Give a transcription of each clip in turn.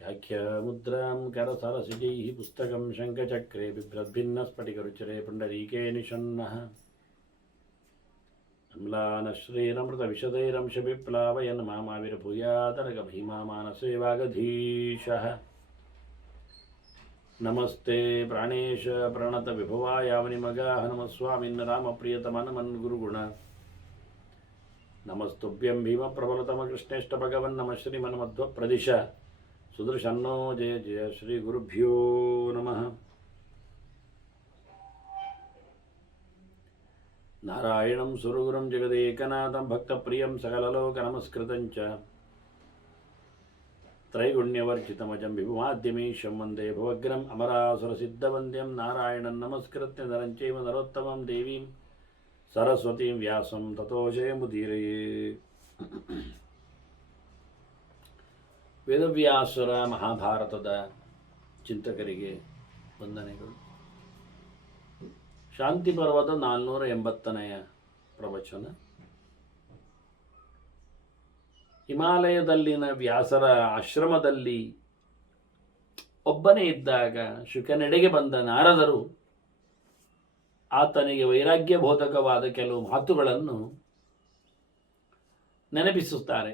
व्याख्यामुद्रां करसरसिजैः पुस्तकं शङ्खचक्रे बिभ्रद्भिन्नस्फटिकरुचिरे पुण्डरीके निषण्णः अम्लानश्रीरमृतविशदैरंशविप्लावयन् मामाविर्भूयातरगमहिमा मानसे वागधीशः नमस्ते प्राणेश प्रणतविभवायावनिमगाः नमस्वामिन् रामप्रियतमनमन् गुरुगुण नमस्तुभ्यं भीमप्रबलतमकृष्णेष्टभगवन् नमः श्रीमन्मध्वप्रदिश सुदर्शन्नो जय जय श्रीगुरुभ्यो नमः नारायणं सुरगुरुं जगदेकनाथं भक्तप्रियं सकललोकनमस्कृतं च त्रैगुण्यवर्जितमजं विभुमाद्यमीशं वन्दे भवग्रम् अमरासुरसिद्धवन्द्यं नारायणं नमस्कृत्य नरं चैव नरोत्तमं देवीं सरस्वतीं व्यासं ततो जयमुदीरये ವೇದವ್ಯಾಸರ ಮಹಾಭಾರತದ ಚಿಂತಕರಿಗೆ ವಂದನೆಗಳು. ಶಾಂತಿ ಪರ್ವದ 480ನೆಯ ಪ್ರವಚನ. ಹಿಮಾಲಯದಲ್ಲಿನ ವ್ಯಾಸರ ಆಶ್ರಮದಲ್ಲಿ ಒಬ್ಬನೇ ಇದ್ದಾಗ ಶುಕನೆಡೆಗೆ ಬಂದ ನಾರದರು ಆತನಿಗೆ ವೈರಾಗ್ಯ ಬೋಧಕವಾದ ಕೆಲವು ಮಾತುಗಳನ್ನು ನೆನಪಿಸುತ್ತಾರೆ.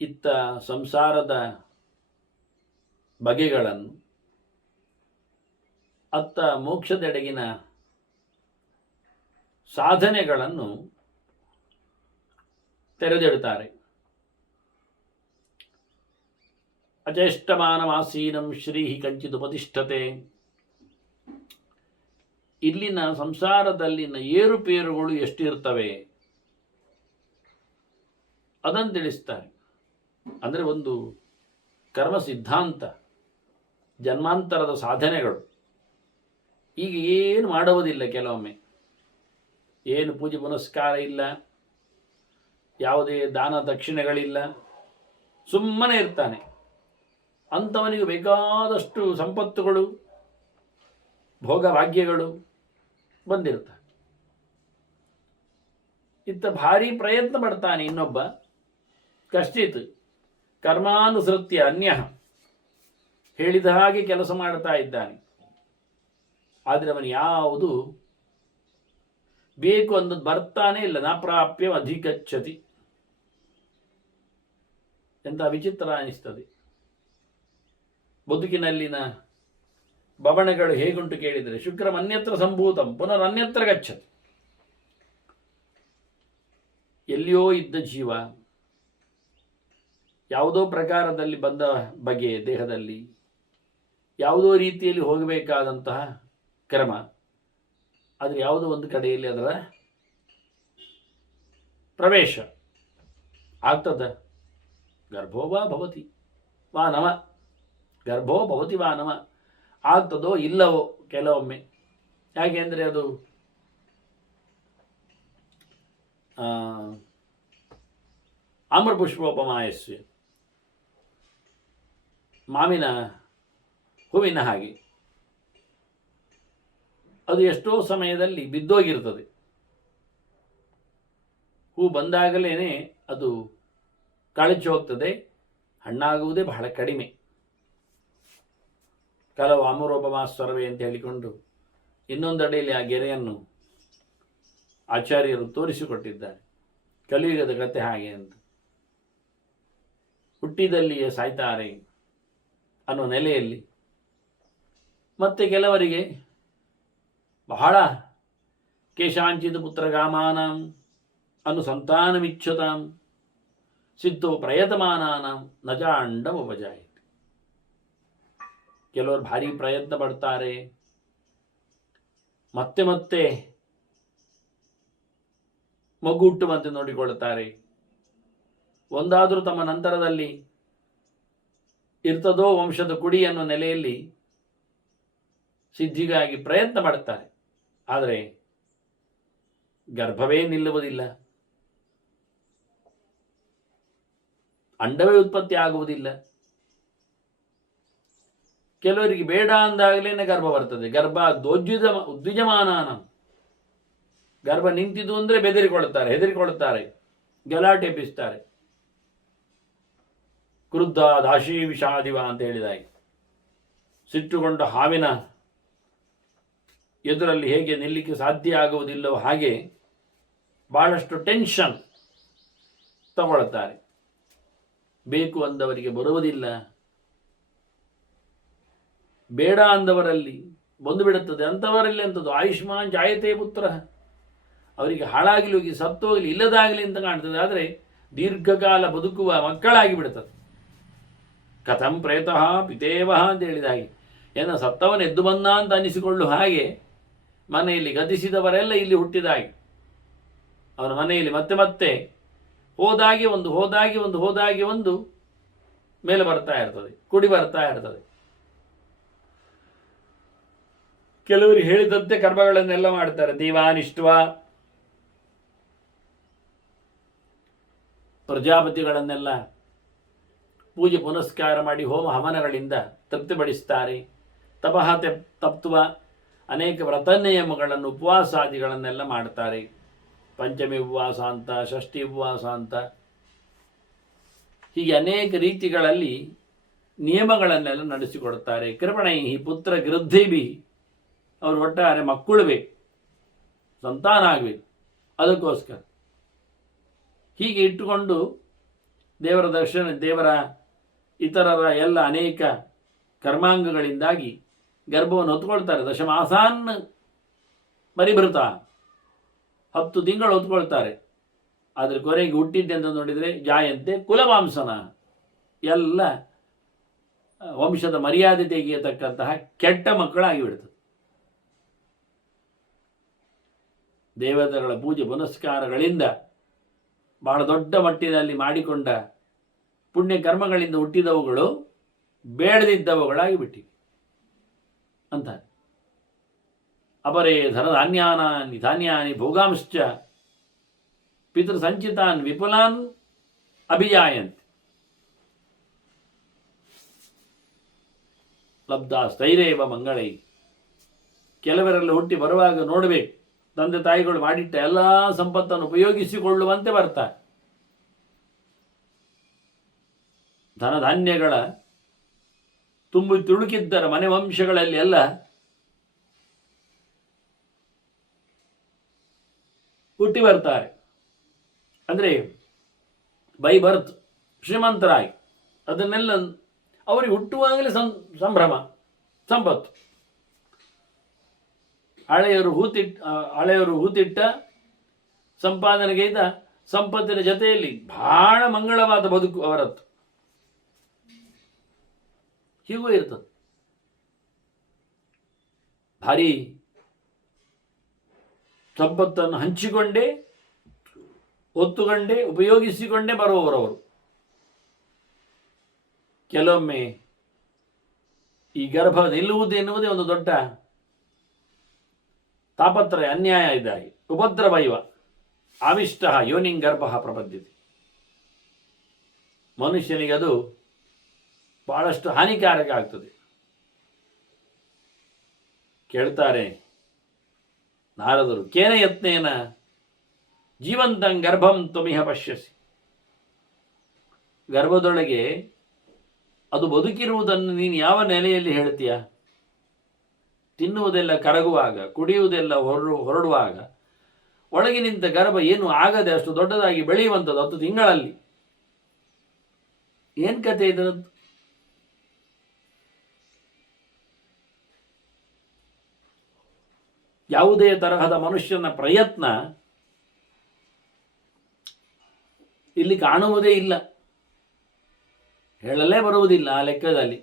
ಇತ್ತ ಸಂಸಾರದ ಬಗೆಗಳನ್ನು, ಅತ್ತ ಮೋಕ್ಷದೆಡೆಗಿನ ಸಾಧನೆಗಳನ್ನು ತೆರೆದಿಡುತ್ತಾರೆ. ಅಚೇಷ್ಟಮಾನಮಾಸೀನಂ ಶ್ರೀ ಕಂಚಿದುಪತಿಷ್ಠತೆ. ಇಲ್ಲಿನ ಸಂಸಾರದಲ್ಲಿನ ಏರುಪೇರುಗಳು ಎಷ್ಟಿರ್ತವೆ ಅದನ್ನು ತಿಳಿಸ್ತಾರೆ. ಅಂದರೆ ಒಂದು ಕರ್ಮ ಸಿದ್ಧಾಂತ, ಜನ್ಮಾಂತರದ ಸಾಧನೆಗಳು. ಈಗ ಏನು ಮಾಡುವುದಿಲ್ಲ, ಕೆಲವೊಮ್ಮೆ ಏನು ಪೂಜೆ ಪುನಸ್ಕಾರ ಇಲ್ಲ, ಯಾವುದೇ ದಾನ ದಕ್ಷಿಣೆಗಳಿಲ್ಲ, ಸುಮ್ಮನೆ ಇರ್ತಾನೆ. ಅಂಥವನಿಗೆ ಬೇಕಾದಷ್ಟು ಸಂಪತ್ತುಗಳು, ಭೋಗಭಾಗ್ಯಗಳು ಬಂದಿರ್ತಾನೆ. ಇತ್ತ ಭಾರಿ ಪ್ರಯತ್ನ ಪಡ್ತಾನೆ ಇನ್ನೊಬ್ಬ, ಕಷ್ಟಿತ್ ಕರ್ಮಾನುಸೃತ್ಯ ಅನ್ಯ, ಹೇಳಿದ ಹಾಗೆ ಕೆಲಸ ಮಾಡ್ತಾ ಇದ್ದಾನೆ. ಆದರೆ ಅವನು ಯಾವುದು ಬೇಕು ಅಂದದ್ದು ಬರ್ತಾನೆ ಇಲ್ಲ. ನಾಪ್ರಾಪ್ಯ ಅಧಿಗಚ್ಚತಿ. ಎಂಥ ವಿಚಿತ್ರ ಅನಿಸ್ತದೆ. ಬದುಕಿನಲ್ಲಿನ ಬವಣೆಗಳು ಹೇಗುಂಟು ಕೇಳಿದರೆ, ಶುಕ್ರಂ ಅನ್ಯತ್ರ ಸಂಭೂತಂ ಪುನರ್ ಅನ್ಯತ್ರ ಗಚ್ಚತಿ. ಎಲ್ಲಿಯೋ ಇದ್ದ ಜೀವ ಯಾವುದೋ ಪ್ರಕಾರದಲ್ಲಿ ಬಂದ ಬಗೆ ದೇಹದಲ್ಲಿ ಯಾವುದೋ ರೀತಿಯಲ್ಲಿ ಹೋಗಬೇಕಾದಂತಹ ಕ್ರಮ, ಆದರೆ ಯಾವುದೋ ಒಂದು ಕಡೆಯಲ್ಲಿ ಅದರ ಪ್ರವೇಶ ಆಗ್ತದ. ಗರ್ಭೋ ವಾ ಭವತಿ ವಾ ನವ, ಗರ್ಭೋ ಭವತಿ ವಾ ನವ, ಆಗ್ತದೋ ಇಲ್ಲವೋ ಕೆಲವೊಮ್ಮೆ. ಯಾಕೆಂದರೆ ಅದು ಆಮ್ರಪುಷ್ಪೋಪಮಾಯಸ್ಯ, ಮಾವಿನ ಹೂವಿನ ಹಾಗೆ. ಅದು ಎಷ್ಟೋ ಸಮಯದಲ್ಲಿ ಬಿದ್ದೋಗಿರ್ತದೆ. ಹೂ ಬಂದಾಗಲೇ ಅದು ಕಳಚಿ ಹೋಗ್ತದೆ, ಹಣ್ಣಾಗುವುದೇ ಬಹಳ ಕಡಿಮೆ. ಕೆಲವು ಅಮರೋಪಮಾಸ್ವರವೇ ಅಂತ ಹೇಳಿಕೊಂಡು ಇನ್ನೊಂದೆಡೆಯಲ್ಲಿ ಆ ಗೆರೆಯನ್ನು ಆಚಾರ್ಯರು ತೋರಿಸಿಕೊಟ್ಟಿದ್ದಾರೆ. ಕಲಿಯುಗದ ಕತೆ ಹಾಗೆ ಅಂತ. ಹುಟ್ಟಿದಲ್ಲಿಯೇ ಸಾಯ್ತಾರೆ ಅನ್ನೋ ನೆಲೆಯಲ್ಲಿ, ಮತ್ತೆ ಕೆಲವರಿಗೆ ಬಹಳ ಕೇಶಾಂಚಿತ ಪುತ್ರಗಾಮಾನಾಂ ಅನುಸಂತಾನಮಿಚ್ಛತಾಂ ಸಿದ್ಧೋ ಪ್ರಯತಮಾನಾನಾಂ ನಜಾಂಡಂ ಉಪಜಾಯತೆ. ಕೆಲವರು ಭಾರಿ ಪ್ರಯತ್ನ ಪಡ್ತಾರೆ, ಮತ್ತೆ ಮತ್ತೆ ಮಗು ಹುಟ್ಟುವಂತೆ ನೋಡಿಕೊಳ್ಳುತ್ತಾರೆ. ಒಂದಾದರೂ ತಮ್ಮ ನಂತರದಲ್ಲಿ ಇರ್ತದೋ ವಂಶದ ಕುಡಿ ಅನ್ನೋ ನೆಲೆಯಲ್ಲಿ ಸಿದ್ಧಿಗಾಗಿ ಪ್ರಯತ್ನ ಮಾಡುತ್ತಾರೆ. ಆದರೆ ಗರ್ಭವೇ ನಿಲ್ಲುವುದಿಲ್ಲ, ಅಂಡವೇ ಉತ್ಪತ್ತಿ ಆಗುವುದಿಲ್ಲ. ಕೆಲವರಿಗೆ ಬೇಡ ಅಂದಾಗಲೇ ಗರ್ಭ ಬರ್ತದೆ. ಗರ್ಭ ಉದ್ವಿಜಮಾನ, ಗರ್ಭ ನಿಂತಿದ್ದು ಅಂದರೆ ಹೆದರಿಕೊಳ್ಳುತ್ತಾರೆ, ಗಲಾಟೆ ಎಬ್ಬಿಸ್ತಾರೆ. ಕ್ರುದ್ಧ ದಾಶೀ ವಿಷಾದಿವ ಅಂತ ಹೇಳಿದಾಗೆ, ಸಿಟ್ಟುಗೊಂಡ ಹಾವಿನ ಎದುರಲ್ಲಿ ಹೇಗೆ ನಿಲ್ಲಿಕ್ಕೆ ಸಾಧ್ಯ ಆಗುವುದಿಲ್ಲವೋ ಹಾಗೆ ಬಹಳಷ್ಟು ಟೆನ್ಷನ್ ತಗೊಳ್ಳುತ್ತಾರೆ. ಬೇಕು ಅಂದವರಿಗೆ ಬರುವುದಿಲ್ಲ, ಬೇಡ ಅಂದವರಲ್ಲಿ ಬಂದು ಬಿಡುತ್ತದೆ. ಅಂಥವರಲ್ಲಿ ಅಂಥದ್ದು ಆಯುಷ್ಮಾನ್ ಜಾಯತೆ ಪುತ್ರ, ಅವರಿಗೆ ಹಾಳಾಗಲಿ ಹೋಗಿ ಸತ್ತೋಗಲಿ ಇಲ್ಲದಾಗಲಿ ಅಂತ ಕಾಣ್ತದೆ. ಆದರೆ ದೀರ್ಘಕಾಲ ಬದುಕುವ ಮಕ್ಕಳಾಗಿ ಬಿಡುತ್ತದೆ. ಕಥಂ ಪ್ರೇತಃ ಪಿತೇವಹ ಅಂತ ಹೇಳಿದ ಹಾಗೆ, ಏನೋ ಸತ್ತವನ ಎದ್ದು ಬಂದ ಅಂತ ಅನಿಸಿಕೊಳ್ಳುವ ಹಾಗೆ ಮನೆಯಲ್ಲಿ ಗತಿಸಿದವರೆಲ್ಲ ಇಲ್ಲಿ ಹುಟ್ಟಿದ ಹಾಗೆ, ಅವನ ಮನೆಯಲ್ಲಿ ಮತ್ತೆ ಮತ್ತೆ ಹೋದಾಗಿ ಒಂದು ಮೇಲೆ ಬರ್ತಾ ಇರ್ತದೆ, ಕುಡಿ ಬರ್ತಾ ಇರ್ತದೆ. ಕೆಲವರು ಹೇಳಿದಂತೆ ಕರ್ಮಗಳನ್ನೆಲ್ಲ ಮಾಡ್ತಾರೆ. ದೀವಾನಿಷ್ಟ್ವ, ಪ್ರಜಾಪತಿಗಳನ್ನೆಲ್ಲ ಪೂಜೆ ಪುನಸ್ಕಾರ ಮಾಡಿ ಹೋಮ ಹವನಗಳಿಂದ ತೃಪ್ತಿಪಡಿಸ್ತಾರೆ. ತಪಃ ತಪ್ತುವ ಅನೇಕ ವ್ರತ ನಿಯಮಗಳನ್ನು, ಉಪವಾಸಾದಿಗಳನ್ನೆಲ್ಲ ಮಾಡ್ತಾರೆ. ಪಂಚಮಿ ಉಪವಾಸ ಅಂತ, ಷಷ್ಠಿ ಉಪವಾಸ ಅಂತ, ಹೀಗೆ ಅನೇಕ ರೀತಿಗಳಲ್ಲಿ ನಿಯಮಗಳನ್ನೆಲ್ಲ ನಡೆಸಿಕೊಡ್ತಾರೆ. ಕೃಪಣೈ ಪುತ್ರ ಗೃದ್ಧಿಭಿ, ಅವರು ಒಟ್ಟಾರೆ ಮಕ್ಕಳು ಬೇಕು, ಸಂತಾನ ಆಗಬೇಕು, ಅದಕ್ಕೋಸ್ಕರ ಹೀಗೆ ಇಟ್ಟುಕೊಂಡು ದೇವರ ದರ್ಶನ, ದೇವರ ಇತರರ ಎಲ್ಲ ಅನೇಕ ಕರ್ಮಾಂಗಗಳಿಂದಾಗಿ ಗರ್ಭವನ್ನು ಹೊತ್ಕೊಳ್ತಾರೆ. ದಶಮಾಸಾನ್ ಪರಿಭೃತ, 10 ತಿಂಗಳು ಹೊತ್ಕೊಳ್ತಾರೆ. ಆದರೆ ಕೊನೆಗೆ ಹುಟ್ಟಿದ್ದೆ ಅಂತ ನೋಡಿದರೆ ಜಾಯಂತೆ ಕುಲವಾಂಸನ, ಎಲ್ಲ ವಂಶದ ಮರ್ಯಾದೆ ತೆಗೆಯತಕ್ಕಂತಹ ಕೆಟ್ಟ ಮಕ್ಕಳಾಗಿಬಿಡ್ತದೆ. ದೇವತೆಗಳ ಪೂಜೆ ಪುನಸ್ಕಾರಗಳಿಂದ ಬಹಳ ದೊಡ್ಡ ಮಟ್ಟಿನಲ್ಲಿ ಮಾಡಿಕೊಂಡ ಪುಣ್ಯ ಕರ್ಮಗಳಿಂದ ಹುಟ್ಟಿದವುಗಳು ಬೇಡದಿದ್ದವುಗಳಾಗಿ ಬಿಟ್ಟಿವೆ ಅಂತ. ಅಪರೇ ಧಾನ್ಯಾನಿ ಭೋಗಾಂಶ್ಚ ಪಿತೃ ಸಂಚಿತಾನ್ ವಿಪುಲಾನ್ ಅಭಿಜಾಯಂತೆ ಲಬ್ಧ ಸ್ಥೈರ್ಯವ ಮಂಗಳೈ. ಕೆಲವರೆಲ್ಲ ಹುಟ್ಟಿ ಬರುವಾಗ ನೋಡಬೇಕು, ತಂದೆ ತಾಯಿಗಳು ಮಾಡಿಟ್ಟ ಎಲ್ಲ ಸಂಪತ್ತನ್ನು ಉಪಯೋಗಿಸಿಕೊಳ್ಳುವಂತೆ ಬರ್ತಾರೆ. ಧನಧಾನ್ಯಗಳ ತುಂಬಿ ತುಳುಕಿದ್ದರ ಮನೆ ವಂಶಗಳಲ್ಲಿ ಎಲ್ಲ ಹುಟ್ಟಿ ಬರ್ತಾರೆ. ಅಂದರೆ ಬೈ ಬರ್ತ್ ಶ್ರೀಮಂತರಾಗಿ, ಅದನ್ನೆಲ್ಲ ಅವರಿಗೆ ಹುಟ್ಟುವಾಗಲೇ ಸಂಭ್ರಮ, ಸಂಪತ್ತು. ಹಳೆಯವರು ಹೂತಿಟ್ಟ ಸಂಪಾದನೆಗೈದ ಸಂಪತ್ತಿನ ಜೊತೆಯಲ್ಲಿ ಬಹಳ ಮಂಗಳವಾದ ಬದುಕು ಅವರದ್ದು. ಹೀಗೂ ಇರ್ತದೆ. ಭಾರಿ ಸಂಪತ್ತನ್ನು ಹಂಚಿಕೊಂಡೇ, ಹೊತ್ತುಕೊಂಡೇ, ಉಪಯೋಗಿಸಿಕೊಂಡೇ ಬರುವವರವರು. ಕೆಲವೊಮ್ಮೆ ಈ ಗರ್ಭ ನಿಲ್ಲುವುದು ಎನ್ನುವುದೇ ಒಂದು ದೊಡ್ಡ ತಾಪತ್ರಯ, ಅನ್ಯಾಯ ಇದ್ದಾಗಿ. ಉಪದ್ರವೈವ ಆವಿಷ್ಟ ಯೋನಿಂಗ್ ಗರ್ಭ ಪ್ರಪದ್ಯತೆ. ಮನುಷ್ಯನಿಗೆ ಅದು ಬಹಳಷ್ಟು ಹಾನಿಕಾರಕ ಆಗ್ತದೆ. ಕೇಳ್ತಾರೆ ನಾರದರು, ಕೇನ ಯತ್ನೇನ ಜೀವಂತಂ ಗರ್ಭಂ ತ್ವಮಿಹ ಪಶ್ಯಸಿ. ಗರ್ಭದೊಳಗೆ ಅದು ಬದುಕಿರುವುದನ್ನು ನೀನು ಯಾವ ನೆಲೆಯಲ್ಲಿ ಹೇಳ್ತೀಯ? ತಿನ್ನುವುದೆಲ್ಲ ಕರಗುವಾಗ, ಕುಡಿಯುವುದೆಲ್ಲ ಹೊರಡುವಾಗ ಒಳಗೆ ನಿಂತ ಗರ್ಭ ಏನು ಆಗದೆ ಅಷ್ಟು ದೊಡ್ಡದಾಗಿ ಬೆಳೆಯುವಂಥದ್ದು 10 ತಿಂಗಳಲ್ಲಿ. ಏನ್ ಕತೆ ಇದರದ್ದು? ಯಾವುದೇ ತರಹದ ಮನುಷ್ಯನ ಪ್ರಯತ್ನ ಇಲ್ಲಿ ಕಾಣುವುದೇ ಇಲ್ಲ, ಹೇಳಲೇ ಬರುವುದಿಲ್ಲ ಆ ಲೆಕ್ಕದಲ್ಲಿ.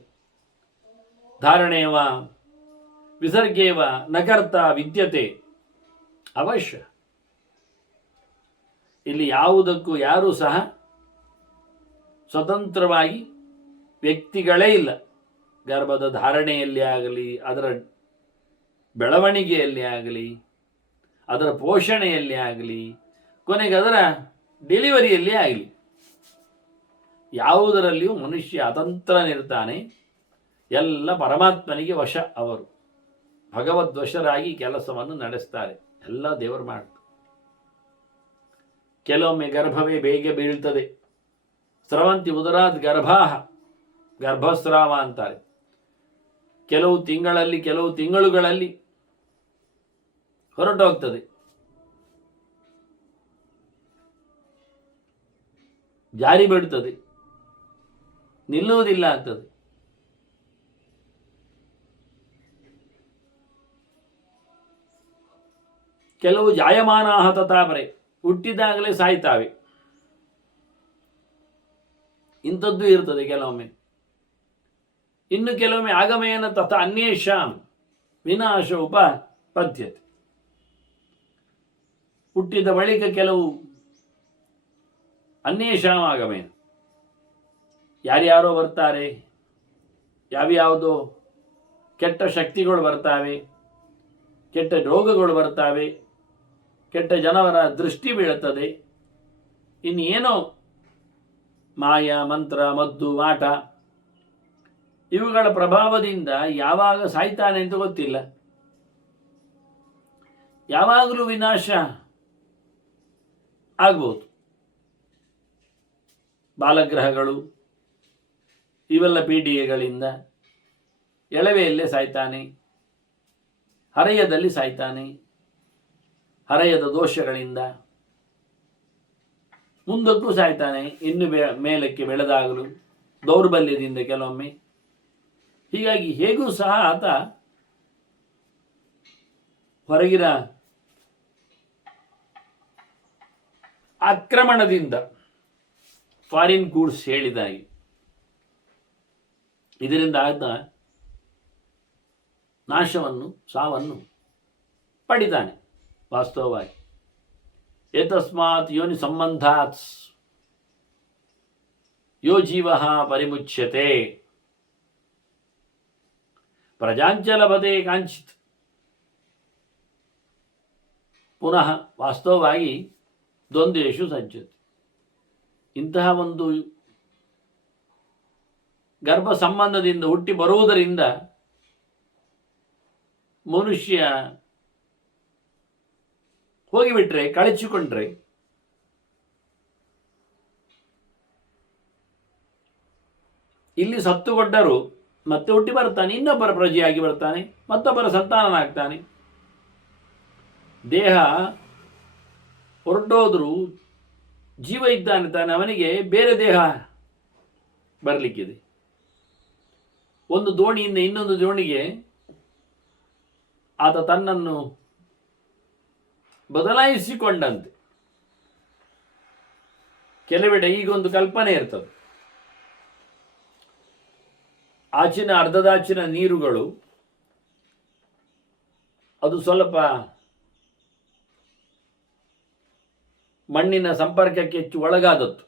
ಧಾರಣೇವ ವಿಸರ್ಗೇವ ನಕರ್ತ ವಿದ್ಯತೆ ಅವಶ್ಯ. ಇಲ್ಲಿ ಯಾವುದಕ್ಕೂ ಯಾರೂ ಸಹ ಸ್ವತಂತ್ರವಾಗಿ ವ್ಯಕ್ತಿಗಳೇ ಇಲ್ಲ. ಗರ್ಭದ ಧಾರಣೆಯಲ್ಲಿ ಆಗಲಿ, ಅದರ ಬೆಳವಣಿಗೆಯಲ್ಲಿ ಆಗಲಿ, ಅದರ ಪೋಷಣೆಯಲ್ಲಿ ಆಗಲಿ, ಕೊನೆಗೆ ಅದರ ಡೆಲಿವರಿಯಲ್ಲಿ ಆಗಲಿ, ಯಾವುದರಲ್ಲಿಯೂ ಮನುಷ್ಯ ಅತಂತ್ರನಿರ್ತಾನೆ. ಎಲ್ಲ ಪರಮಾತ್ಮನಿಗೆ ವಶ. ಅವರು ಭಗವದ್ವಶರಾಗಿ ಕೆಲಸವನ್ನು ನಡೆಸ್ತಾರೆ. ಎಲ್ಲ ದೇವರು ಮಾಡ್ತಾರೆ. ಕೆಲವೊಮ್ಮೆ ಗರ್ಭವೇ ಬೇಗ ಬೀಳ್ತದೆ. ಸ್ರವಂತಿ ಉದರಾತ್ ಗರ್ಭಾಹ, ಗರ್ಭಸ್ರಾವ ಅಂತಾರೆ. ಕೆಲವು ತಿಂಗಳಲ್ಲಿ, ಕೆಲವು ತಿಂಗಳುಗಳಲ್ಲಿ ಹೊರಟೋಗ್ತದೆ. ಜಾರಿ ಬಿಡುತ್ತದೆ, ನಿಲ್ಲುವುದಿಲ್ಲ ಆಗ್ತದೆ. ಕೆಲವು ಜಾಯಮಾನ ತಥಾಪರೆ, ಹುಟ್ಟಿದಾಗಲೇ ಸಾಯ್ತಾವೆ. ಇಂಥದ್ದು ಇರ್ತದೆ ಕೆಲವೊಮ್ಮೆ. ಇನ್ನು ಕೆಲವೊಮ್ಮೆ ಆಗಮಯನ ತಥಾ ಅನ್ಯೇಷಾಂ ವಿನಾಶ ಉಪಪದ್ಯತೆ. ಹುಟ್ಟಿದ ಬಳಿಕ ಕೆಲವು ಅನ್ಯೇಷಾಂ ಆಗಮಯನ, ಯಾರ್ಯಾರೋ ಬರ್ತಾರೆ, ಯಾವ್ಯಾವುದೋ ಕೆಟ್ಟ ಶಕ್ತಿಗಳು ಬರ್ತಾವೆ, ಕೆಟ್ಟ ರೋಗಗಳು ಬರ್ತಾವೆ, ಕೆಟ್ಟ ಜನವರ ದೃಷ್ಟಿ ಬೀಳುತ್ತದೆ, ಇನ್ನೇನೋ ಮಾಯ ಮಂತ್ರ ಮದ್ದು ಮಾಟ ಇವುಗಳ ಪ್ರಭಾವದಿಂದ ಯಾವಾಗ ಸಾಯ್ತಾನೆ ಅಂತ ಗೊತ್ತಿಲ್ಲ. ಯಾವಾಗಲೂ ವಿನಾಶ ಆಗ್ಬೋದು. ಬಾಲಗ್ರಹಗಳು ಇವೆಲ್ಲ ಪೀಡಿಗೆಗಳಿಂದ ಎಳವೆಯಲ್ಲೇ ಸಾಯ್ತಾನೆ, ಹರೆಯದಲ್ಲಿ ಸಾಯ್ತಾನೆ, ಹರೆಯದ ದೋಷಗಳಿಂದ ಮುಂದಕ್ಕೂ ಸಾಯ್ತಾನೆ, ಇನ್ನು ಮೇಲಕ್ಕೆ ಬೆಳೆದಾಗಲು ದೌರ್ಬಲ್ಯದಿಂದ ಕೆಲವೊಮ್ಮೆ. ಹೀಗಾಗಿ ಹೇಗೂ ಸಹ ಆತ ಹೊರಗಿನ ಆಕ್ರಮಣದಿಂದ, ಫಾರಿನ್ ಗೂಡ್ಸ್ ಹೇಳಿದಾಗಿ, ಇದರಿಂದ ಆತ ನಾಶವನ್ನು, ಸಾವನ್ನು ಪಡಿತಾನೆ ವಾಸ್ತವವಾಗಿ. ಏತಸ್ಮಾತ್ ಯೋನಿ ಸಂಬಂಧಾತ್ ಯೋ ಜೀವ ಪರಿಮುಚ್ಯತೆ ಪ್ರಜಾಂಚಲಭತೆ ಕಾಂಚಿತ್. ಪುನಃ ವಾಸ್ತವವಾಗಿ ದ್ವಂದ್ವೇಷು ಸಜ್ಜತೆ. ಇಂತಹ ಒಂದು ಗರ್ಭ ಸಂಬಂಧದಿಂದ ಹುಟ್ಟಿ ಬರುವುದರಿಂದ ಮನುಷ್ಯ ಹೋಗಿಬಿಟ್ರೆ, ಕಳಚಿಕೊಂಡ್ರೆ, ಇಲ್ಲಿ ಸತ್ತುಗೊಂಡರೂ ಮತ್ತೆ ಹುಟ್ಟಿ ಬರ್ತಾನೆ, ಇನ್ನೊಬ್ಬರ ಪ್ರಜೆಯಾಗಿ ಬರ್ತಾನೆ, ಮತ್ತೊಬ್ಬರ ಸಂತಾನನಾಗ್ತಾನೆ. ದೇಹ ಹೊರಟೋದ್ರೂ ಜೀವ ಇದ್ದಾನೆ ತಾನೆ, ಅವನಿಗೆ ಬೇರೆ ದೇಹ ಬರಲಿಕ್ಕಿದೆ. ಒಂದು ದೋಣಿಯಿಂದ ಇನ್ನೊಂದು ದೋಣಿಗೆ ಆತ ತನ್ನನ್ನು ಬದಲಾಯಿಸಿಕೊಂಡಂತೆ. ಕೆಲವೆಡೆ ಈಗೊಂದು ಕಲ್ಪನೆ ಇರ್ತದೆ, ಆಚಿನ ಅರ್ಧದಾಚಿನ ನೀರುಗಳು ಅದು ಸ್ವಲ್ಪ ಮಣ್ಣಿನ ಸಂಪರ್ಕಕ್ಕೆ ಹೆಚ್ಚು ಒಳಗಾದದ್ದು,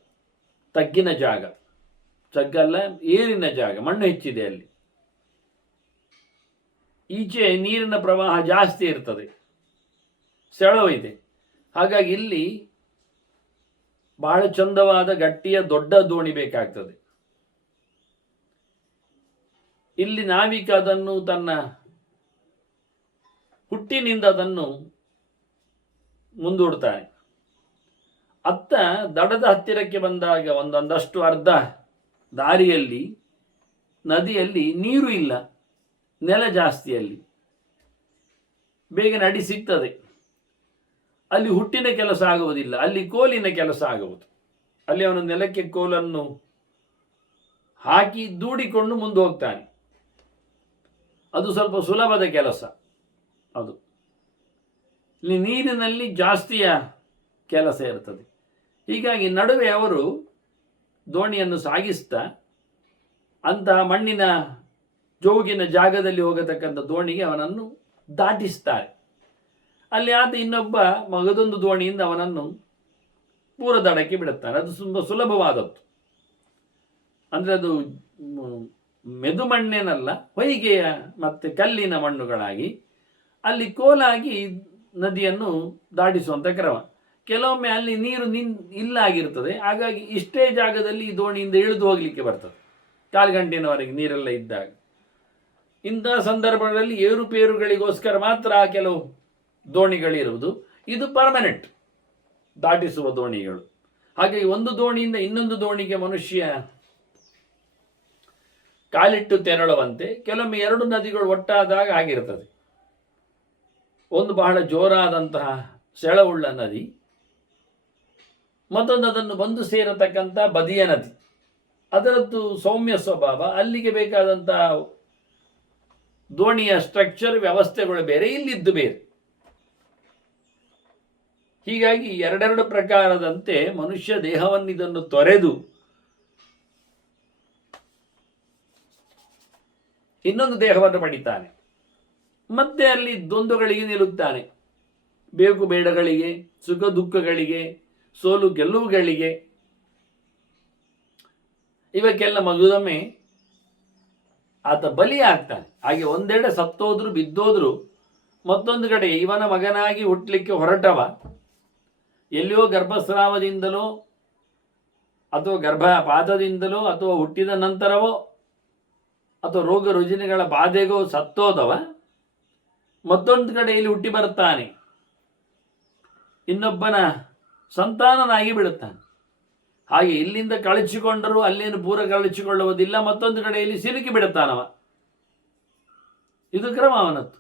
ತಗ್ಗಿನ ಜಾಗ, ತಗ್ಗಲ್ಲ ಏರಿನ ಜಾಗ, ಮಣ್ಣು ಹೆಚ್ಚಿದೆ ಅಲ್ಲಿ. ಈಚೆ ನೀರಿನ ಪ್ರವಾಹ ಜಾಸ್ತಿ ಇರ್ತದೆ, ಸೆಳವಿದೆ. ಹಾಗಾಗಿ ಇಲ್ಲಿ ಬಹಳ ಚಂದವಾದ ಗಟ್ಟಿಯ ದೊಡ್ಡ ದೋಣಿ ಬೇಕಾಗ್ತದೆ. ಇಲ್ಲಿ ನಾವಿಕ ಅದನ್ನು ತನ್ನ ಹುಟ್ಟಿನಿಂದ ಅದನ್ನು ಮುಂದೂಡ್ತಾನೆ. ಅತ್ತ ದಡದ ಹತ್ತಿರಕ್ಕೆ ಬಂದಾಗ ಒಂದೊಂದಷ್ಟು ಅರ್ಧ ದಾರಿಯಲ್ಲಿ ನದಿಯಲ್ಲಿ ನೀರು ಇಲ್ಲ, ನೆಲ ಜಾಸ್ತಿಯಲ್ಲಿ ಬೇಗ ನಡಿ ಸಿಗ್ತದೆ. ಅಲ್ಲಿ ಹುಟ್ಟಿನ ಕೆಲಸ ಆಗುವುದಿಲ್ಲ, ಅಲ್ಲಿ ಕೋಲಿನ ಕೆಲಸ ಆಗುವುದು. ಅಲ್ಲಿ ಅವನು ನೆಲಕ್ಕೆ ಕೋಲನ್ನು ಹಾಕಿ ದೂಡಿಕೊಂಡು ಮುಂದೆ ಹೋಗ್ತಾನೆ. ಅದು ಸ್ವಲ್ಪ ಸುಲಭದ ಕೆಲಸ. ಅದು ಇಲ್ಲಿ ನೀರಿನಲ್ಲಿ ಜಾಸ್ತಿಯ ಕೆಲಸ ಇರ್ತದೆ. ಹೀಗಾಗಿ ನಡುವೆ ಅವರು ದೋಣಿಯನ್ನು ಸಾಗಿಸ್ತಾ ಅಂತಹ ಮಣ್ಣಿನ ಜೋಗಿನ ಜಾಗದಲ್ಲಿ ಹೋಗತಕ್ಕಂಥ ದೋಣಿಗೆ ಅವನನ್ನು ದಾಟಿಸ್ತಾರೆ. ಅಲ್ಲಿ ಆತ ಇನ್ನೊಬ್ಬ ಮಗದೊಂದು ದೋಣಿಯಿಂದ ಅವನನ್ನು ಪೂರ ದಡಕ್ಕೆ ಬಿಡುತ್ತಾನೆ. ಅದು ತುಂಬ ಸುಲಭವಾದದ್ದು. ಅಂದರೆ ಅದು ಮೆದು ಮಣ್ಣೇನಲ್ಲ, ಹೊಯ್ಗೆಯ ಮತ್ತು ಕಲ್ಲಿನ ಮಣ್ಣುಗಳಾಗಿ ಅಲ್ಲಿ ಕೋಲಾಗಿ ನದಿಯನ್ನು ದಾಟಿಸುವಂಥ ಕ್ರಮ. ಕೆಲವೊಮ್ಮೆ ಅಲ್ಲಿ ನೀರು ಇಲ್ಲ ಆಗಿರ್ತದೆ. ಹಾಗಾಗಿ ಇಷ್ಟೇ ಜಾಗದಲ್ಲಿ ಈ ದೋಣಿಯಿಂದ ಇಳಿದು ಹೋಗಲಿಕ್ಕೆ ಬರ್ತದೆ, ಕಾಲು ಗಂಟೆಯವರೆಗೆ ನೀರೆಲ್ಲ ಇದ್ದಾಗ. ಇಂತಹ ಸಂದರ್ಭಗಳಲ್ಲಿ ಏರುಪೇರುಗಳಿಗೋಸ್ಕರ ಮಾತ್ರ ಕೆಲವು ದೋಣಿಗಳಿರುವುದು. ಇದು ಪರ್ಮನೆಂಟ್, ದಾಟಿಸುವ ದೋಣಿಗಳು. ಹಾಗೆ ಒಂದು ದೋಣಿಯಿಂದ ಇನ್ನೊಂದು ದೋಣಿಗೆ ಮನುಷ್ಯ ಕಾಲಿಟ್ಟು ತೆರಳುವಂತೆ ಕೆಲವೊಮ್ಮೆ ಎರಡು ನದಿಗಳು ಒಟ್ಟಾದಾಗ ಆಗಿರ್ತದೆ. ಒಂದು ಬಹಳ ಜೋರಾದಂತಹ ಸೆಳವುಳ್ಳ ನದಿ, ಮತ್ತೊಂದು ಅದನ್ನು ಬಂದು ಸೇರತಕ್ಕಂಥ ಬದಿಯ ನದಿ. ಅದರದ್ದು ಸೌಮ್ಯ ಸ್ವಭಾವ, ಅಲ್ಲಿಗೆ ಬೇಕಾದಂತಹ ದೋಣಿಯ ಸ್ಟ್ರಕ್ಚರ್ ವ್ಯವಸ್ಥೆಗಳು ಬೇರೆ, ಇಲ್ಲಿದ್ದು ಬೇರೆ. ಹೀಗಾಗಿ ಎರಡೆರಡು ಪ್ರಕಾರದಂತೆ ಮನುಷ್ಯ ದೇಹವನ್ನು ಇದನ್ನು ತೊರೆದು ಇನ್ನೊಂದು ದೇಹವನ್ನು ಪಡಿತಾನೆ. ಮತ್ತೆ ಅಲ್ಲಿ ದ್ವಂದ್ವಗಳಿಗೆ ನಿಲ್ಲುತ್ತಾನೆ. ಬೇಕು ಬೇಡಗಳಿಗೆ, ಸುಖ ದುಃಖಗಳಿಗೆ, ಸೋಲು ಗೆಲುವುಗಳಿಗೆ. ಇವಕ್ಕೆಲ್ಲ ಮಗುದೊಮ್ಮೆ ಆತ ಬಲಿ ಆಗ್ತಾನೆ. ಹಾಗೆ ಒಂದೆಡೆ ಸತ್ತೋದ್ರು ಬಿದ್ದೋದ್ರು, ಮತ್ತೊಂದು ಕಡೆ ಇವನ ಮಗನಾಗಿ ಹುಟ್ಟಲಿಕ್ಕೆ ಹೊರಟವ ಎಲ್ಲಿಯೋ ಗರ್ಭಸ್ರಾವದಿಂದಲೋ ಅಥವಾ ಗರ್ಭಪಾತದಿಂದಲೋ ಅಥವಾ ಹುಟ್ಟಿದ ನಂತರವೋ ಅಥವಾ ರೋಗ ರುಜಿನಗಳ ಬಾಧೆಗೋ ಸತ್ತೋದವ ಮತ್ತೊಂದು ಕಡೆಯಲ್ಲಿ ಹುಟ್ಟಿ ಬರುತ್ತಾನೆ, ಇನ್ನೊಬ್ಬನ ಸಂತಾನನಾಗಿ ಬಿಡುತ್ತಾನೆ. ಹಾಗೆ ಇಲ್ಲಿಂದ ಕಳಚಿಕೊಂಡರೂ ಅಲ್ಲೇನು ಪೂರ ಕಳಚಿಕೊಳ್ಳುವುದಿಲ್ಲ, ಮತ್ತೊಂದು ಕಡೆಯಲ್ಲಿ ಸಿಲುಕಿ ಬಿಡುತ್ತಾನವ. ಇದು ಕ್ರಮ ಅವನದ್ದು.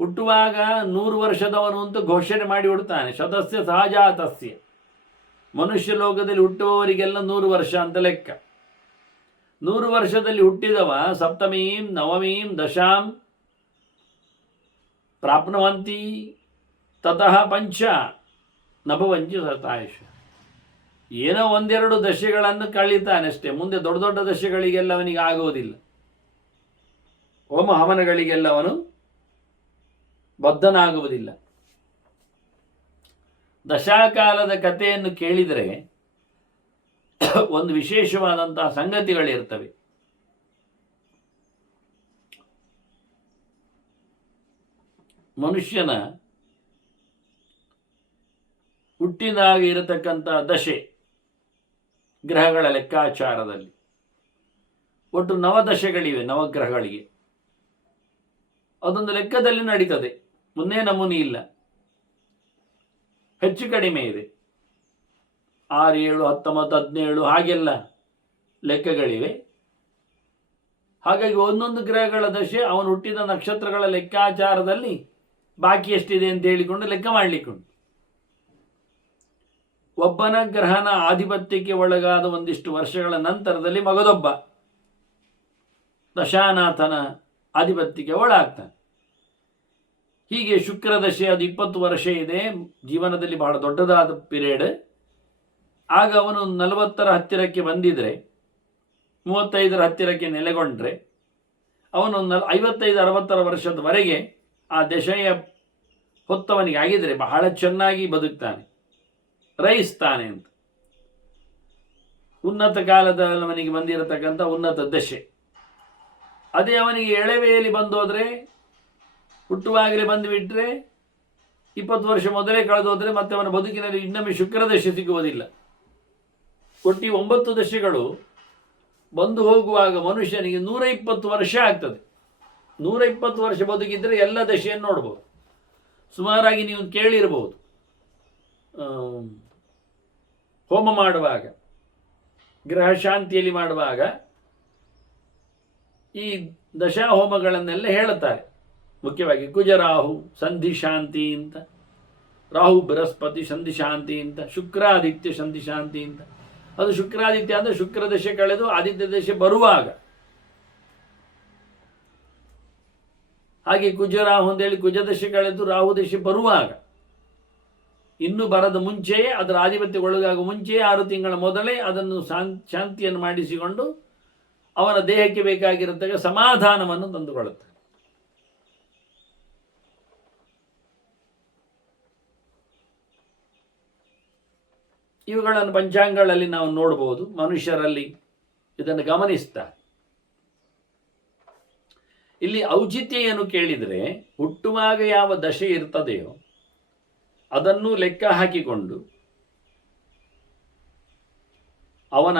ಹುಟ್ಟುವಾಗ 100 ವರ್ಷದವನು ಅಂತ ಘೋಷಣೆ ಮಾಡಿ ಬಿಡುತ್ತಾನೆ. ಶತಸ್ಯ ಸಹಜಾತಸ್ಯ. ಮನುಷ್ಯ ಲೋಕದಲ್ಲಿ ಹುಟ್ಟುವವರಿಗೆಲ್ಲ 100 ವರ್ಷ ಅಂತ ಲೆಕ್ಕ. 100 ವರ್ಷದಲ್ಲಿ ಹುಟ್ಟಿದವ ಸಪ್ತಮೀಂ ನವಮೀಂ ದಶಾಂ ಪ್ರಾಪ್ನುವಂತಿ ತತಃ ಪಂಚ ನಭವಂಚಿ ಸತಾಯುಷ. ಏನೋ ಒಂದೆರಡು ದಶೆಗಳನ್ನು ಕಳೀತಾನೆ ಅಷ್ಟೇ. ಮುಂದೆ ದೊಡ್ಡ ದೊಡ್ಡ ದಶೆಗಳಿಗೆಲ್ಲ ಅವನಿಗೆ ಆಗುವುದಿಲ್ಲ. ಹೋಮ ಹವನಗಳಿಗೆಲ್ಲ ಅವನು ಬದ್ಧನಾಗುವುದಿಲ್ಲ. ದಶಾಕಾಲದ ಕಥೆಯನ್ನು ಕೇಳಿದರೆ ಒಂದು ವಿಶೇಷವಾದಂತಹ ಸಂಗತಿಗಳಿರ್ತವೆ. ಮನುಷ್ಯನ ಹುಟ್ಟಿದಾಗ ಇರತಕ್ಕಂಥ ದಶೆ ಗ್ರಹಗಳ ಲೆಕ್ಕಾಚಾರದಲ್ಲಿ ಒಟ್ಟು 9 ದಶೆಗಳಿವೆ. ನವಗ್ರಹಗಳಿಗೆ ಅದೊಂದು ಲೆಕ್ಕದಲ್ಲಿ ನಡೀತದೆ. ಮುಂದೆ ನಮೂನಿ ಇಲ್ಲ, ಹೆಚ್ಚು ಕಡಿಮೆ ಇದೆ. 6, 7, 19, 17 ಹಾಗೆಲ್ಲ ಲೆಕ್ಕಗಳಿವೆ. ಹಾಗಾಗಿ ಒಂದೊಂದು ಗ್ರಹಗಳ ದಶೆ ಅವನು ಹುಟ್ಟಿದ ನಕ್ಷತ್ರಗಳ ಲೆಕ್ಕಾಚಾರದಲ್ಲಿ ಬಾಕಿ ಎಷ್ಟಿದೆ ಅಂತ ಹೇಳಿಕೊಂಡು ಲೆಕ್ಕ ಮಾಡಲಿಕ್ಕುಂಟು. ಒಬ್ಬನ ಗ್ರಹನ ಆಧಿಪತ್ಯಕ್ಕೆ ಒಳಗಾದ ಒಂದಿಷ್ಟು ವರ್ಷಗಳ ನಂತರದಲ್ಲಿ ಮಗದೊಬ್ಬ ದಶಾನಾಥನ ಆಧಿಪತ್ಯಕ್ಕೆ ಒಳಗಾಗ್ತಾನೆ. ಹೀಗೆ ಶುಕ್ರ ದಶೆ ಅದು 20 ವರ್ಷ ಇದೆ, ಜೀವನದಲ್ಲಿ ಬಹಳ ದೊಡ್ಡದಾದ ಪೀರಿಯಡ್. ಆಗ ಅವನು 40ರ ಹತ್ತಿರಕ್ಕೆ ಬಂದಿದ್ರೆ, 35ರ ಹತ್ತಿರಕ್ಕೆ ನೆಲೆಗೊಂಡ್ರೆ, ಅವನು 55-60 ವರ್ಷದವರೆಗೆ ಆ ದಶೆಯ ಹೊತ್ತವನಿಗೆ ಆಗಿದ್ರೆ ಬಹಳ ಚೆನ್ನಾಗಿ ಬದುಕ್ತಾನೆ, ರೈಸ್ತಾನೆ ಅಂತ. ಉನ್ನತ ಕಾಲದವನಿಗೆ ಬಂದಿರತಕ್ಕಂಥ ಉನ್ನತ ದಶೆ. ಅದೇ ಅವನಿಗೆ ಎಳವೆಯಲ್ಲಿ ಬಂದೋದ್ರೆ, ಹುಟ್ಟುವಾಗಲೇ ಬಂದುಬಿಟ್ರೆ, 20 ವರ್ಷ ಮೊದಲೇ ಕಳೆದೋದ್ರೆ ಮತ್ತೆ ಅವನ ಬದುಕಿನಲ್ಲಿ ಇನ್ನೊಮ್ಮೆ ಶುಕ್ರದಶೆ ಸಿಗುವುದಿಲ್ಲ. ಒಟ್ಟಿ 9 ದಶೆಗಳು ಬಂದು ಹೋಗುವಾಗ ಮನುಷ್ಯನಿಗೆ 120 ವರ್ಷ ಆಗ್ತದೆ. 120 ವರ್ಷ ಬದುಕಿದ್ರೆ ಎಲ್ಲ ದಶೆಯನ್ನು ನೋಡ್ಬೋದು. ಸುಮಾರಾಗಿ ನೀವು ಕೇಳಿರ್ಬೋದು, ಹೋಮ ಮಾಡುವಾಗ, ಗ್ರಹ ಶಾಂತಿಯಲ್ಲಿ ಮಾಡುವಾಗ ಈ ದಶಾ ಹೋಮಗಳನ್ನೆಲ್ಲ ಹೇಳುತ್ತಾರೆ. ಮುಖ್ಯವಾಗಿ ಕುಜರಾಹು ಸಂಧಿ ಶಾಂತಿ ಅಂತ, ರಾಹು ಬೃಹಸ್ಪತಿ ಸಂಧಿ ಶಾಂತಿ ಅಂತ, ಶುಕ್ರಾದಿತ್ಯ ಸಂಧಿ ಶಾಂತಿ ಅಂತ. ಅದು ಶುಕ್ರಾದಿತ್ಯ ಅಂದರೆ ಶುಕ್ರ ದಶೆ ಕಳೆದು ಆದಿತ್ಯ ದಶೆ ಬರುವಾಗ. ಹಾಗೆ ಕುಜರಾಹು ಅಂತೇಳಿ ಕುಜದಶೆ ಕಳೆದು ರಾಹು ದಶೆ ಬರುವಾಗ, ಇನ್ನು ಬರದ ಮುಂಚೆಯೇ, ಅದರ ಆಧಿಪತ್ಯಗೊಳಗಾಗುವ ಮುಂಚೆಯೇ 6 ತಿಂಗಳ ಮೊದಲೇ ಅದನ್ನು ಶಾಂತಿಯನ್ನು ಮಾಡಿಸಿಕೊಂಡು ಅವನ ದೇಹಕ್ಕೆ ಬೇಕಾಗಿರತಕ್ಕ ಸಮಾಧಾನವನ್ನು ತಂದುಕೊಳ್ಳುತ್ತೆ. ಇವುಗಳನ್ನು ಪಂಚಾಂಗಗಳಲ್ಲಿ ನಾವು ನೋಡಬಹುದು. ಮನುಷ್ಯರಲ್ಲಿ ಇದನ್ನು ಗಮನಿಸ್ತಾರೆ. ಇಲ್ಲಿ ಔಚಿತ್ಯ ಏನು ಕೇಳಿದರೆ, ಹುಟ್ಟುವಾಗ ಯಾವ ದಶೆ ಇರ್ತದೆಯೋ ಅದನ್ನು ಲೆಕ್ಕ ಹಾಕಿಕೊಂಡು ಅವನ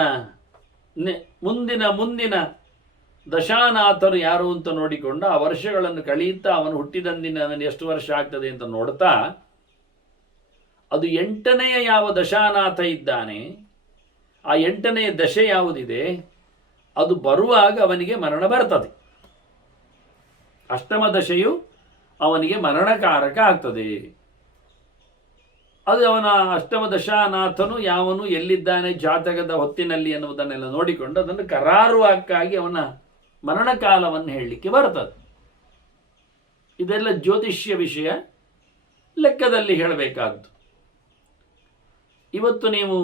ಮುಂದಿನ ದಶಾನಾಥರು ಯಾರು ಅಂತ ನೋಡಿಕೊಂಡು ಆ ವರ್ಷಗಳನ್ನು ಕಳೆಯುತ್ತಾ ಅವನು ಹುಟ್ಟಿದಂದಿನ ಅವನು ಎಷ್ಟು ವರ್ಷ ಆಗ್ತದೆ ಅಂತ ನೋಡ್ತಾ ಅದು 8ನೆಯ ಯಾವ ದಶಾನಾಥ ಇದ್ದಾನೆ, ಆ 8ನೆಯ ದಶೆ ಯಾವುದಿದೆ ಅದು ಬರುವಾಗ ಅವನಿಗೆ ಮರಣ ಬರ್ತದೆ. ಅಷ್ಟಮ ದಶೆಯು ಅವನಿಗೆ ಮರಣಕಾರಕ ಆಗ್ತದೆ. ಅದು ಅವನ ಅಷ್ಟಮ ದಶಾನಾಥನು ಯಾವನು ಎಲ್ಲಿದ್ದಾನೆ ಜಾತಕದ ಹೊತ್ತಿನಲ್ಲಿ ಎನ್ನುವುದನ್ನೆಲ್ಲ ನೋಡಿಕೊಂಡು ಅದನ್ನು ಕರಾರುವಾಕ್ಕಾಗಿ ಅವನ ಮರಣಕಾಲವನ್ನು ಹೇಳಲಿಕ್ಕೆ ಬರ್ತದೆ. ಇದೆಲ್ಲ ಜ್ಯೋತಿಷ್ಯ ವಿಷಯ, ಲೆಕ್ಕದಲ್ಲಿ ಹೇಳಬೇಕಾದ್ದು. ಇವತ್ತು ನೀವು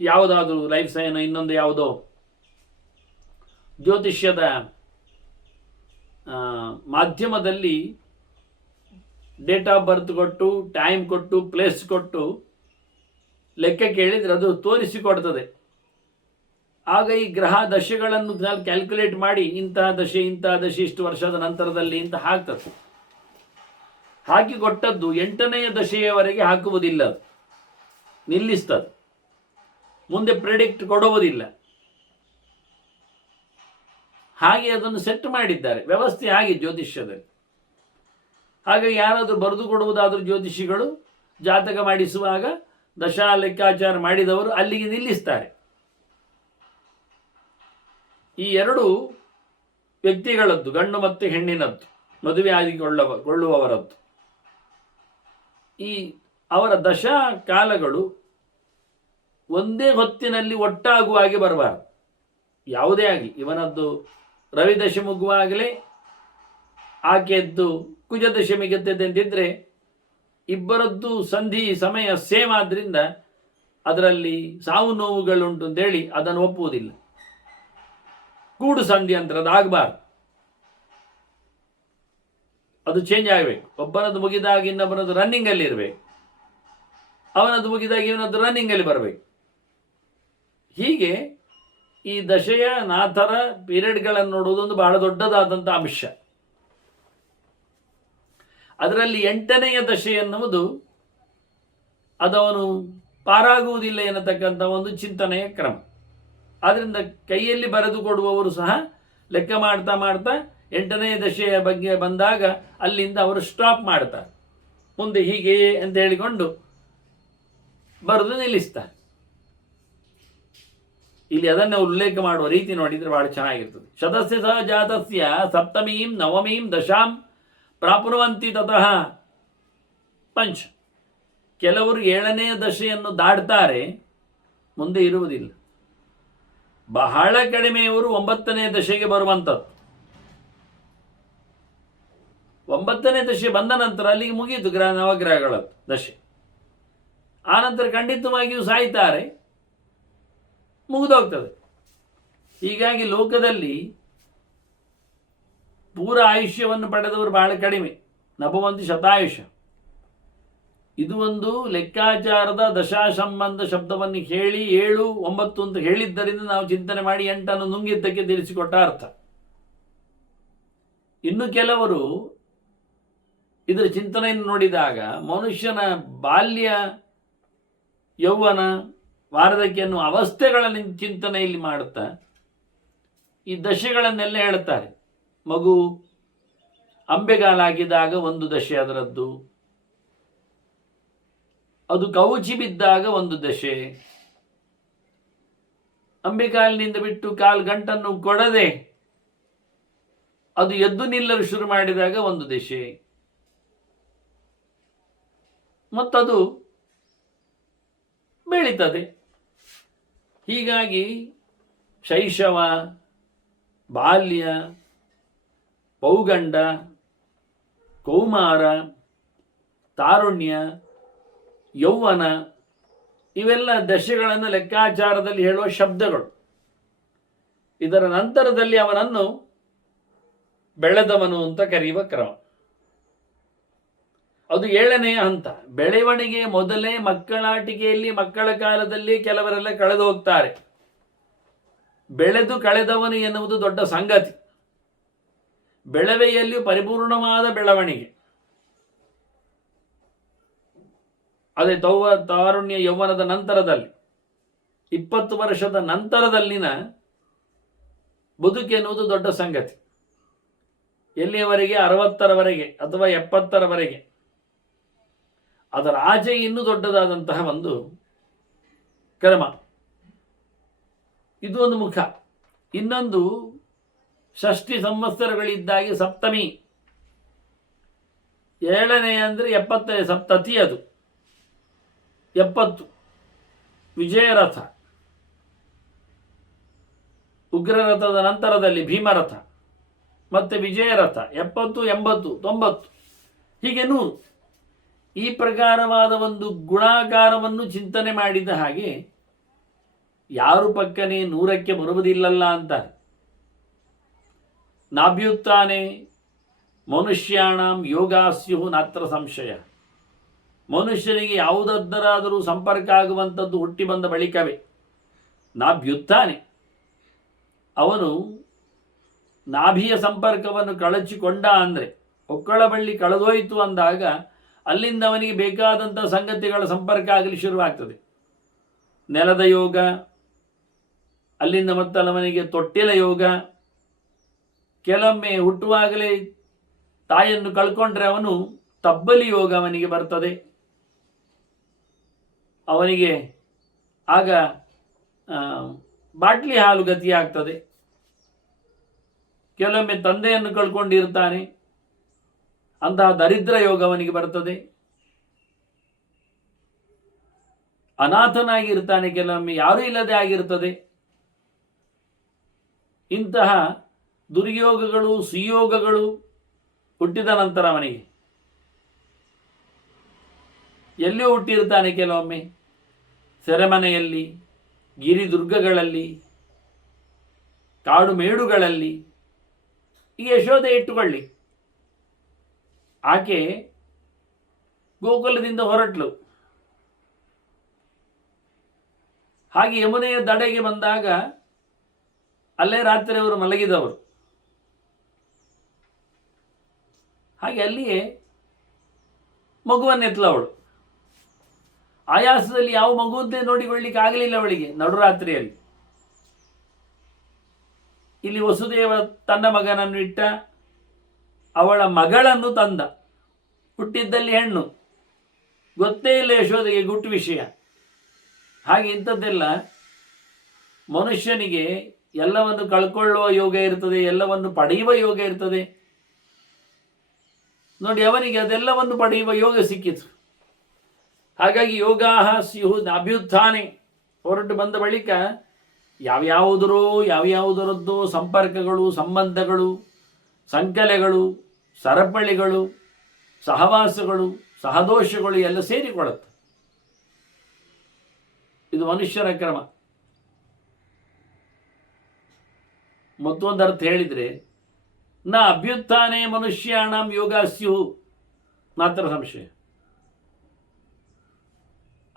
ಯಾವುದಾದ್ರೂ ಲೈಫ್ ಸೈನ್ ಇನ್ನೊಂದು ಯಾವುದೋ ಜ್ಯೋತಿಷ್ಯದ ಮಾಧ್ಯಮದಲ್ಲಿ ಡೇಟ್ ಆಫ್ ಬರ್ತ್ ಕೊಟ್ಟು, ಟೈಮ್ ಕೊಟ್ಟು, ಪ್ಲೇಸ್ ಕೊಟ್ಟು ಲೆಕ್ಕ ಕೇಳಿದರೆ ಅದು ತೋರಿಸಿಕೊಡ್ತದೆ. ಆಗ ಈ ಗ್ರಹ ದಶೆಗಳನ್ನು ಕ್ಯಾಲ್ಕುಲೇಟ್ ಮಾಡಿ ಇಂತಹ ದಶೆ ಇಷ್ಟು ವರ್ಷದ ನಂತರದಲ್ಲಿ ಅಂತ ಹಾಕ್ತದೆ. ಹಾಕಿ ಕೊಟ್ಟದ್ದು 8ನೆಯ ದಶೆಯವರೆಗೆ ಹಾಕುವುದಿಲ್ಲ, ಅದು ನಿಲ್ಲಿಸ್ತದೆ, ಮುಂದೆ ಪ್ರೆಡಿಕ್ಟ್ ಕೊಡುವುದಿಲ್ಲ. ಹಾಗೆ ಅದನ್ನು ಸೆಟ್ ಮಾಡಿದ್ದಾರೆ, ವ್ಯವಸ್ಥೆ ಹಾಗೆ ಜ್ಯೋತಿಷ್ಯದಲ್ಲಿ. ಹಾಗೆ ಯಾರಾದರೂ ಬರೆದು ಕೊಡುವುದಾದರೂ ಜ್ಯೋತಿಷಿಗಳು ಜಾತಕ ಮಾಡಿಸುವಾಗ ದಶಾ ಲೆಕ್ಕಾಚಾರ ಮಾಡಿದವರು ಅಲ್ಲಿಗೆ ನಿಲ್ಲಿಸ್ತಾರೆ. ಈ ಎರಡು ವ್ಯಕ್ತಿಗಳದ್ದು, ಗಂಡು ಮತ್ತು ಹೆಣ್ಣಿನದ್ದು, ಮದುವೆ ಆಗಿಕೊಳ್ಳುವವರದ್ದು, ಈ ಅವರ ದಶಾ ಕಾಲಗಳು ಒಂದೇ ಹೊತ್ತಿನಲ್ಲಿ ಒಟ್ಟಾಗುವ ಹಾಗೆ ಬರಬಾರದು. ಯಾವುದೇ ಆಗಲಿ, ಇವನದ್ದು ರವಿದಶೆ ಮುಗುವಾಗಲೇ ಆಕೆಯದ್ದು ಕುಜದಶೆ ಮಿಗುತ್ತದೆ ಅಂತಿದ್ರೆ ಇಬ್ಬರದ್ದು ಸಂಧಿ ಸಮಯ ಸೇಮ್ ಆದ್ರಿಂದ ಅದರಲ್ಲಿ ಸಾವು ನೋವುಗಳುಂಟು ಅಂತೇಳಿ ಅದನ್ನು ಒಪ್ಪುವುದಿಲ್ಲ. ಕೂಡು ಸಂಧಿ ಅಂತ ಅದಾಗಬಾರ್ದು, ಅದು ಚೇಂಜ್ ಆಗಬೇಕು. ಒಬ್ಬನದ್ದು ಮುಗಿದಾಗ ಇನ್ನೊಬ್ಬನದ್ದು ರನ್ನಿಂಗಲ್ಲಿ ಇರಬೇಕು, ಅವನದ್ದು ಮುಗಿದಾಗ ಇವನದ್ದು ರನ್ನಿಂಗಲ್ಲಿ ಬರಬೇಕು. ಹೀಗೆ ಈ ದಶೆಯ ನಾಥರ ಪೀರಿಯಡ್ಗಳನ್ನು ನೋಡುವುದೊಂದು ಬಹಳ ದೊಡ್ಡದಾದಂಥ ಅಂಶ. ಅದರಲ್ಲಿ 8ನೆಯ ದಶೆ ಎನ್ನುವುದು ಅದವನು ಪಾರಾಗುವುದಿಲ್ಲ ಎನ್ನತಕ್ಕಂಥ ಒಂದು ಚಿಂತನೆಯ ಕ್ರಮ. ಆದ್ದರಿಂದ ಕೈಯಲ್ಲಿ ಬರೆದು ಕೊಡುವವರು ಸಹ ಲೆಕ್ಕ ಮಾಡ್ತಾ ಮಾಡ್ತಾ 8ನೆಯ ದಶೆಯ ಬಗ್ಗೆ ಬಂದಾಗ ಅಲ್ಲಿಂದ ಅವರು ಸ್ಟಾಪ್ ಮಾಡ್ತಾರೆ, ಮುಂದೆ ಹೀಗೆ ಅಂತ ಹೇಳಿಕೊಂಡು ಬರೆದು ನಿಲ್ಲಿಸ್ತಾರೆ. ಇಲ್ಲಿ ಅದನ್ನೇ ಉಲ್ಲೇಖ ಮಾಡುವ ರೀತಿ ನೋಡಿದರೆ ಬಹಳ ಚೆನ್ನಾಗಿರ್ತದೆ. ಶತಸ್ಯ ಸಹ ಜಾತಸ್ಯ ಸಪ್ತಮೀಂ ನವಮೀಂ ದಶಾಂ ಪ್ರಾಪ್ನುವಂತಿ ತತಃ ಪಂಚ. ಕೆಲವರು 7ನೆಯ ದಶೆಯನ್ನು ದಾಟ್ತಾರೆ, ಮುಂದೆ ಇರುವುದಿಲ್ಲ. ಬಹಳ ಕಡಿಮೆಯವರು 9ನೆಯ ದಶೆಗೆ ಬರುವಂಥದ್ದು. 9ನೇ ದಶೆ ಬಂದ ನಂತರ ಅಲ್ಲಿಗೆ ಮುಗಿಯಿತು ನವಗ್ರಹಗಳ ದಶೆ. ಆನಂತರ ಖಂಡಿತವಾಗಿಯೂ ಸಾಯ್ತಾರೆ, ಮುಗಿದೋಗ್ತದೆ. ಹೀಗಾಗಿ ಲೋಕದಲ್ಲಿ ಪೂರ ಆಯುಷ್ಯವನ್ನು ಪಡೆದವರು ಬಹಳ ಕಡಿಮೆ, ನಭವಂತಿ ಶತಾಯುಷ್ಯ. ಇದು ಒಂದು ಲೆಕ್ಕಾಚಾರದ ದಶಾ ಸಂಬಂಧ ಶಬ್ದವನ್ನು ಹೇಳಿ 7, 9 ಅಂತ ಹೇಳಿದ್ದರಿಂದ ನಾವು ಚಿಂತನೆ ಮಾಡಿ 8 ನುಂಗಿದ್ದಕ್ಕೆ ತಿಳಿಸಿಕೊಟ್ಟ ಅರ್ಥ. ಇನ್ನು ಕೆಲವರು ಇದರ ಚಿಂತನೆಯನ್ನು ನೋಡಿದಾಗ ಮನುಷ್ಯನ ಬಾಲ್ಯ, ಯೌವನ, ವಾರ್ಧಕ್ಯ ಅನ್ನುವ ಅವಸ್ಥೆಗಳನ್ನು ಚಿಂತನೆಯಲ್ಲಿ ಮಾಡುತ್ತಾ ಈ ದಶೆಗಳನ್ನೆಲ್ಲ ಹೇಳ್ತಾರೆ. ಮಗು ಅಂಬೆಗಾಲಾಗಿದ್ದಾಗ ಒಂದು ದಶೆ ಅದರದ್ದು, ಅದು ಕವುಚಿ ಬಿದ್ದಾಗ ಒಂದು ದಶೆ, ಅಂಬೆಕಾಲಿನಿಂದ ಬಿಟ್ಟು ಕಾಲು ಗಂಟನ್ನು ಕೊಡದೆ ಅದು ಎದ್ದು ನಿಲ್ಲಲು ಶುರು ಮಾಡಿದಾಗ ಒಂದು ದಶೆ, ಮತ್ತದು ಬೆಳೀತದೆ. ಹೀಗಾಗಿ ಶೈಶವ, ಬಾಲ್ಯ, ಪೌಗಂಡ, ಕೌಮಾರ, ತಾರುಣ್ಯ, ಯೌವನ ಇವೆಲ್ಲ ದಶೆಗಳನ್ನು ಲೆಕ್ಕಾಚಾರದಲ್ಲಿ ಹೇಳುವ ಶಬ್ದಗಳು. ಇದರ ನಂತರದಲ್ಲಿ ಅವನನ್ನು ಬೆಳೆದವನು ಅಂತ ಕರೆಯುವ ಕ್ರಮ. ಅದು 7ನೆಯ ಹಂತ. ಬೆಳವಣಿಗೆ ಮೊದಲೇ ಮಕ್ಕಳಾಟಿಕೆಯಲ್ಲಿ, ಮಕ್ಕಳ ಕಾಲದಲ್ಲಿ ಕೆಲವರೆಲ್ಲ ಕಳೆದು ಹೋಗ್ತಾರೆ. ಬೆಳೆದು ಕಳೆದವನು ಎನ್ನುವುದು ದೊಡ್ಡ ಸಂಗತಿ. ಬೆಳವೆಯಲ್ಲಿಯೂ ಪರಿಪೂರ್ಣವಾದ ಬೆಳವಣಿಗೆ, ಅದೇ ತಾರುಣ್ಯ ಯೌವನದ ನಂತರದಲ್ಲಿ 20 ವರ್ಷದ ನಂತರದಲ್ಲಿನ ಬದುಕೆನ್ನುವುದು ದೊಡ್ಡ ಸಂಗತಿ. ಎಲ್ಲಿಯವರೆಗೆ? 60ರವರೆಗೆ ಅಥವಾ 70ರವರೆಗೆ. ಅದರ ಆಚೆ ಇನ್ನೂ ದೊಡ್ಡದಾದಂತಹ ಒಂದು ಕರ್ಮ. ಇದು ಒಂದು ಮುಖ. ಇನ್ನೊಂದು ಷಷ್ಠಿ ಸಂವತ್ಸರಗಳಿದ್ದಾಗಿ ಸಪ್ತಮಿ, 7ನೇ ಅಂದರೆ 70 ಸಪ್ತತಿ, ಅದು 70. ವಿಜಯರಥ, ಉಗ್ರರಥದ ನಂತರದಲ್ಲಿ ಭೀಮರಥ, ಮತ್ತೆ ವಿಜಯರಥ, 70, 80, 90, ಹೀಗೆ 100. ಈ ಪ್ರಕಾರವಾದ ಒಂದು ಗುಣಾಕಾರವನ್ನು ಚಿಂತನೆ ಮಾಡಿದ ಹಾಗೆ ಯಾರು ಪಕ್ಕನೆ 100ಕ್ಕೆ ಬರುವುದಿಲ್ಲಲ್ಲ ಅಂತಾರೆ. ನಾಭ್ಯುತ್ಥಾನೆ ಮನುಷ್ಯಾಣಂ ಯೋಗಾಸ್ಯು ನಾತ್ರ ಸಂಶಯ. ಮನುಷ್ಯನಿಗೆ ಯಾವುದದ್ದರಾದರೂ ಸಂಪರ್ಕ ಆಗುವಂಥದ್ದು ಹುಟ್ಟಿ ಬಂದ ಬಳಿಕವೇ. ನಾಭ್ಯುತ್ಥಾನೆ, ಅವನು ನಾಭಿಯ ಸಂಪರ್ಕವನ್ನು ಕಳಚಿಕೊಂಡ ಅಂದರೆ, ಒಕ್ಕಳ ಬಳ್ಳಿ ಕಳೆದೋಯಿತು ಅಂದಾಗ ಅಲ್ಲಿಂದ ಅವನಿಗೆ ಬೇಕಾದಂಥ ಸಂಗತಿಗಳ ಸಂಪರ್ಕ ಆಗಲಿ ಶುರುವಾಗ್ತದೆ. ನೆಲದ ಯೋಗ, ಅಲ್ಲಿಂದ ಮತ್ತವನಿಗೆ ತೊಟ್ಟಿಲ ಯೋಗ. ಕೆಲವೊಮ್ಮೆ ಹುಟ್ಟುವಾಗಲೇ ತಾಯಿಯನ್ನು ಕಳ್ಕೊಂಡ್ರೆ ಅವನು ತಬ್ಬಲಿ ಯೋಗ ಅವನಿಗೆ ಬರ್ತದೆ. ಅವನಿಗೆ ಆಗ ಬಾಟ್ಲಿ ಹಾಲು ಗತಿಯಾಗ್ತದೆ. ಕೆಲವೊಮ್ಮೆ ತಂದೆಯನ್ನು ಕಳ್ಕೊಂಡಿರ್ತಾನೆ, ಅಂತಹ ದರಿದ್ರ ಯೋಗ ಅವನಿಗೆ ಬರ್ತದೆ. ಅನಾಥನಾಗಿರ್ತಾನೆ, ಕೆಲವೊಮ್ಮೆ ಯಾರೂ ಇಲ್ಲದೆ ಆಗಿರ್ತದೆ. ಇಂತಹ ದುರ್ಯೋಗಗಳು ಸುಯೋಗಗಳು ಹುಟ್ಟಿದ ನಂತರ ಅವನಿಗೆ ಎಲ್ಲಿಯೋ ಹುಟ್ಟಿರ್ತಾನೆ. ಕೆಲವೊಮ್ಮೆ ಸೆರೆಮನೆಯಲ್ಲಿ, ಗಿರಿದುರ್ಗಗಳಲ್ಲಿ, ಕಾಡು ಮೇಡುಗಳಲ್ಲಿ. ಈ ಯಶೋದೆ ಇಟ್ಟುಕೊಳ್ಳಿ, ಆಕೆ ಗೋಕುಲದಿಂದ ಹೊರಟ್ಲು. ಹಾಗೆ ಯಮುನೆಯ ದಡೆಗೆ ಬಂದಾಗ ಅಲ್ಲೇ ರಾತ್ರಿ ಅವರು ಮಲಗಿದವರು. ಹಾಗೆ ಅಲ್ಲಿಯೇ ಮಗುವನ್ನೆತ್ತಲವಳು. ಆಯಾಸದಲ್ಲಿ ಯಾವ ಮಗುವಂತೆ ನೋಡಿಕೊಳ್ಳಿಕ್ಕೆ ಆಗಲಿಲ್ಲ ಅವಳಿಗೆ ನಡುರಾತ್ರಿಯಲ್ಲಿ. ಇಲ್ಲಿ ವಸುದೇವ ತನ್ನ ಮಗನನ್ನು ಇಟ್ಟ, ಅವಳ ಮಗಳನ್ನು ತಂದ. ಹುಟ್ಟಿದ್ದಲ್ಲಿ ಹೆಣ್ಣು, ಗೊತ್ತೇ ಇಲ್ಲ ಯಶೋದೆಗೆ ಗುಟ್ಟು ವಿಷಯ. ಹಾಗೆ ಇಂಥದ್ದೆಲ್ಲ ಮನುಷ್ಯನಿಗೆ ಎಲ್ಲವನ್ನು ಕಳ್ಕೊಳ್ಳುವ ಯೋಗ ಇರ್ತದೆ, ಎಲ್ಲವನ್ನು ಪಡೆಯುವ ಯೋಗ ಇರ್ತದೆ. ನೋಡಿ, ಅವನಿಗೆ ಅದೆಲ್ಲವನ್ನು ಪಡೆಯುವ ಯೋಗ ಸಿಕ್ಕಿತು. ಹಾಗಾಗಿ ಯೋಗಾಹ ಸ್ಯು ಅಭ್ಯುತ್ಥಾನೆ, ಹೊರಟು ಬಂದ ಬಳಿಕ ಯಾವ್ಯಾವುದರದ್ದೋ ಸಂಪರ್ಕಗಳು, ಸಂಬಂಧಗಳು, ಸಂಕಲೆಗಳು, ಸರಪಳಿಗಳು, ಸಹವಾಸಗಳು, ಸಹದೋಷಗಳು ಎಲ್ಲ ಸೇರಿಕೊಳ್ಳುತ್ತೆ. ಇದು ಮನುಷ್ಯನ ಕ್ರಮ. ಮತ್ತೊಂದು ಅರ್ಥ ಹೇಳಿದರೆ, ನ ಅಭ್ಯುತ್ಥಾನೆ ಮನುಷ್ಯಾಣಂ ಯೋಗಾಸ್ಯು ಮಾತ್ರ ಸಂಶಯ.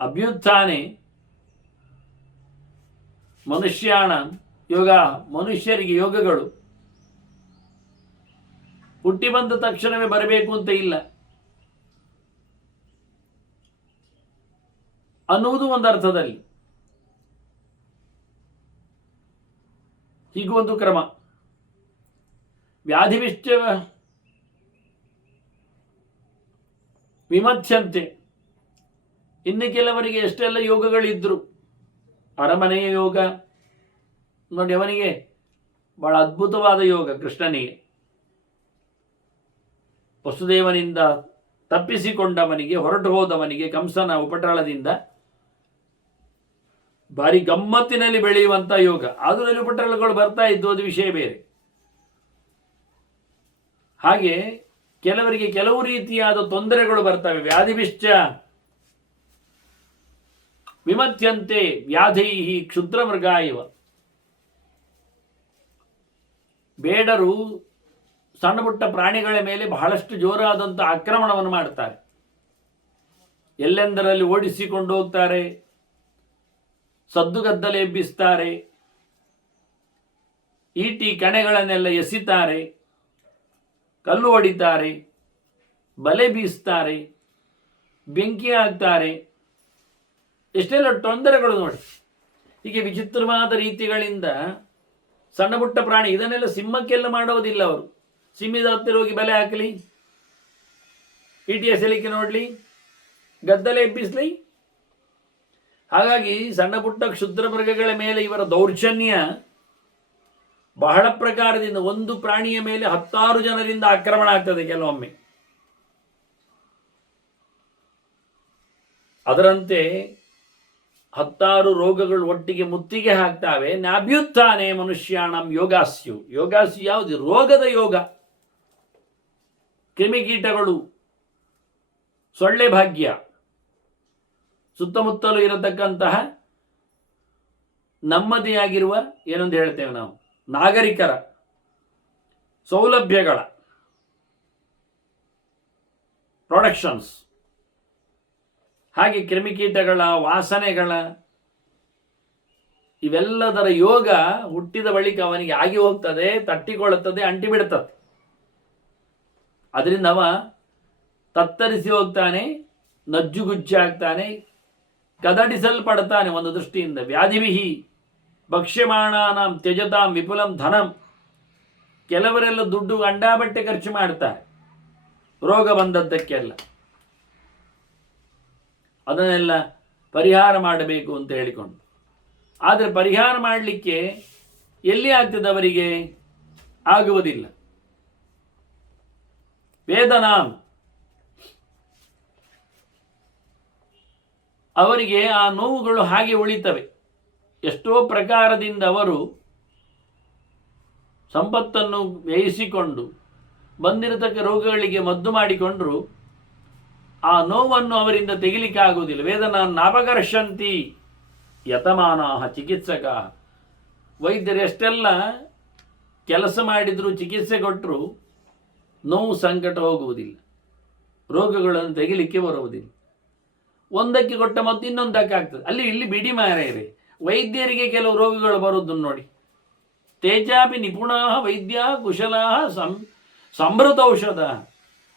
ಅಭ್ಯುತ್ಥಾನೆ ಮನುಷ್ಯಾಣ ಯೋಗ, ಮನುಷ್ಯರಿಗೆ ಯೋಗಗಳು ಹುಟ್ಟಿ ಬಂದ ತಕ್ಷಣವೇ ಬರಬೇಕು ಅಂತ ಇಲ್ಲ ಅನ್ನುವುದು ಒಂದು ಅರ್ಥದಲ್ಲಿ. ಹೀಗೂ ಒಂದು ಕ್ರಮ. ವ್ಯಾಧಿವಿಶ್ಚ ವಿಮಥ್ಯಂತೆ. ಇನ್ನು ಕೆಲವರಿಗೆ ಎಷ್ಟೆಲ್ಲ ಯೋಗಗಳಿದ್ರು. ಅರಮನೆಯ ಯೋಗ ನೋಡಿ, ಅವನಿಗೆ ಬಹಳ ಅದ್ಭುತವಾದ ಯೋಗ. ಕೃಷ್ಣನಿಗೆ ವಸುದೇವನಿಂದ ತಪ್ಪಿಸಿಕೊಂಡವನಿಗೆ, ಹೊರಟು ಹೋದವನಿಗೆ ಕಂಸನ ಉಪಟಳದಿಂದ ಭಾರಿ ಗಮ್ಮತ್ತಿನಲ್ಲಿ ಬೆಳೆಯುವಂಥ ಯೋಗ. ಅದರಲ್ಲಿ ಉಪಟಳಗಳು ಬರ್ತಾ ಇದ್ದು ಅದು ವಿಷಯ ಬೇರೆ. ಹಾಗೆ ಕೆಲವರಿಗೆ ಕೆಲವು ರೀತಿಯಾದ ತೊಂದರೆಗಳು ಬರ್ತವೆ. ವ್ಯಾಧಿವಿಶ್ಚ ವಿಮಥ್ಯಂತೆ ವ್ಯಾಧೈ ಕ್ಷುದ್ರ ಮೃಗ ಇವ. ಬೇಡರು ಸಣ್ಣ ಪುಟ್ಟ ಪ್ರಾಣಿಗಳ ಮೇಲೆ ಬಹಳಷ್ಟು ಜೋರಾದಂಥ ಆಕ್ರಮಣವನ್ನು ಮಾಡ್ತಾರೆ. ಎಲ್ಲೆಂದರಲ್ಲಿ ಓಡಿಸಿಕೊಂಡು ಹೋಗ್ತಾರೆ, ಸದ್ದುಗದ್ದಲೆ ಎಬ್ಬಿಸ್ತಾರೆ, ಈಟಿ ಕಣೆಗಳನ್ನೆಲ್ಲ ಎಸಿತಾರೆ, ಕಲ್ಲು ಹೊಡಿತಾರೆ, ಬಲೆ ಬೀಸ್ತಾರೆ, ಬೆಂಕಿ ಹಾಕ್ತಾರೆ. ಎಷ್ಟೆಲ್ಲ ತೊಂದರೆಗಳು ನೋಡಿ. ಹೀಗೆ ವಿಚಿತ್ರವಾದ ರೀತಿಗಳಿಂದ ಸಣ್ಣ ಪುಟ್ಟ ಪ್ರಾಣಿ, ಇದನ್ನೆಲ್ಲ ಸಿಂಹಕ್ಕೆಲ್ಲ ಮಾಡೋದಿಲ್ಲ ಅವರು. ಸಿಂಹದ ಹತ್ತಿರ ಹೋಗಿ ಬಲೆ ಹಾಕಲಿ, ಈಟಿಯ ಸೆಲಿಕೆ ನೋಡಲಿ, ಗದ್ದಲ ಎಬ್ಬಿಸ್ಲಿ. ಹಾಗಾಗಿ ಸಣ್ಣ ಪುಟ್ಟ ಕ್ಷುದ್ರ ಮೃಗಗಳ ಮೇಲೆ ಇವರ ದೌರ್ಜನ್ಯ ಬಹಳ ಪ್ರಕಾರದಿಂದ, ಒಂದು ಪ್ರಾಣಿಯ ಮೇಲೆ 10 ಜನರಿಂದ ಆಕ್ರಮಣ ಆಗ್ತದೆ ಕೆಲವೊಮ್ಮೆ. ಅದರಂತೆ 10 ರೋಗಗಳು ಒಟ್ಟಿಗೆ ಮುತ್ತಿಗೆ ಹಾಕ್ತಾವೆ. ನಾಭ್ಯುತ್ಥಾನೆ ಮನುಷ್ಯಾಣಂ ಯೋಗಾಸ್ಯು. ಯೋಗಾಸ್ಯು ಯಾವುದು? ರೋಗದ ಯೋಗ. ಕ್ರಿಮಿಕೀಟಗಳು, ಸೊಳ್ಳೆ ಭಾಗ್ಯ, ಸುತ್ತಮುತ್ತಲೂ ಇರತಕ್ಕಂತಹ ನಮ್ಮದಿಯಾಗಿರುವ ಏನೊಂದು ಹೇಳ್ತೇವೆ ನಾವು, ನಾಗರಿಕರ ಸೌಲಭ್ಯಗಳ ಪ್ರೊಡಕ್ಷನ್ಸ್, ಹಾಗೆ ಕ್ರಿಮಿಕೀಟಗಳ ವಾಸನೆಗಳ ಇವೆಲ್ಲದರ ಯೋಗ ಹುಟ್ಟಿದ ಬಳಿಕ ಅವನಿಗೆ ಆಗಿ ಹೋಗ್ತದೆ, ತಟ್ಟಿಕೊಳ್ಳುತ್ತದೆ, ಅಂಟಿಬಿಡುತ್ತದೆ. ಅದರಿಂದ ಅವ ತತ್ತರಿಸಿ ಹೋಗ್ತಾನೆ, ನಜ್ಜುಗುಜ್ಜಾಗ್ತಾನೆ, ಕದಡಿಸಲ್ಪಡ್ತಾನೆ. ಒಂದು ದೃಷ್ಟಿಯಿಂದ ವ್ಯಾಧಿವಿಹಿ ಭಕ್ಷ್ಯಮಾಣಾನಾಂ ತ್ಯಜತಾಂ ವಿಪುಲಂ ಧನಂ. ಕೆಲವರೆಲ್ಲ ದುಡ್ಡು ಅಂಡಾಬಟ್ಟೆ ಖರ್ಚು ಮಾಡ್ತಾರೆ ರೋಗ ಬಂದದ್ದಕ್ಕೆಲ್ಲ. ಅದನ್ನೆಲ್ಲ ಪರಿಹಾರ ಮಾಡಬೇಕು ಅಂತ ಹೇಳಿಕೊಂಡು, ಆದರೆ ಪರಿಹಾರ ಮಾಡಲಿಕ್ಕೆ ಎಲ್ಲಿ ಆಗ್ತದೆ ಅವರಿಗೆ? ಆಗುವುದಿಲ್ಲ. ವೇದನಾಂ, ಅವರಿಗೆ ಆ ನೋವುಗಳು ಹಾಗೆ ಉಳಿತವೆ. ಎಷ್ಟೋ ಪ್ರಕಾರದಿಂದ ಅವರು ಸಂಪತ್ತನ್ನು ವ್ಯಯಿಸಿಕೊಂಡು ಬಂದಿರತಕ್ಕ ರೋಗಗಳಿಗೆ ಮದ್ದು ಮಾಡಿಕೊಂಡರೂ ಆ ನೋವನ್ನು ಅವರಿಂದ ತೆಗಿಲಿಕ್ಕೆ ಆಗುವುದಿಲ್ಲ. ವೇದನಾನ್ ನಾಪಕರ್ಷಂತಿ ಯತಮಾನಾಹ ಚಿಕಿತ್ಸಕ. ವೈದ್ಯರು ಎಷ್ಟೆಲ್ಲ ಕೆಲಸ ಮಾಡಿದರೂ, ಚಿಕಿತ್ಸೆ ಕೊಟ್ಟರೂ ನೋವು ಸಂಕಟ ಹೋಗುವುದಿಲ್ಲ, ರೋಗಗಳನ್ನು ತೆಗಿಲಿಕ್ಕೆ ಬರುವುದಿಲ್ಲ. ಒಂದಕ್ಕೆ ಕೊಟ್ಟ ಮತ್ತು ಇನ್ನೊಂದಕ್ಕೆ ಆಗ್ತದೆ. ಅಲ್ಲಿ ಇಲ್ಲಿ ಬಿಡಿ ಮಾರೇರೆ, ವೈದ್ಯರಿಗೆ ಕೆಲವು ರೋಗಗಳು ಬರುವುದನ್ನು ನೋಡಿ. ತೇಜಾಪಿ ನಿಪುಣಾ ವೈದ್ಯ ಕುಶಲಾ ಸಂಭೃತ ಔಷಧ.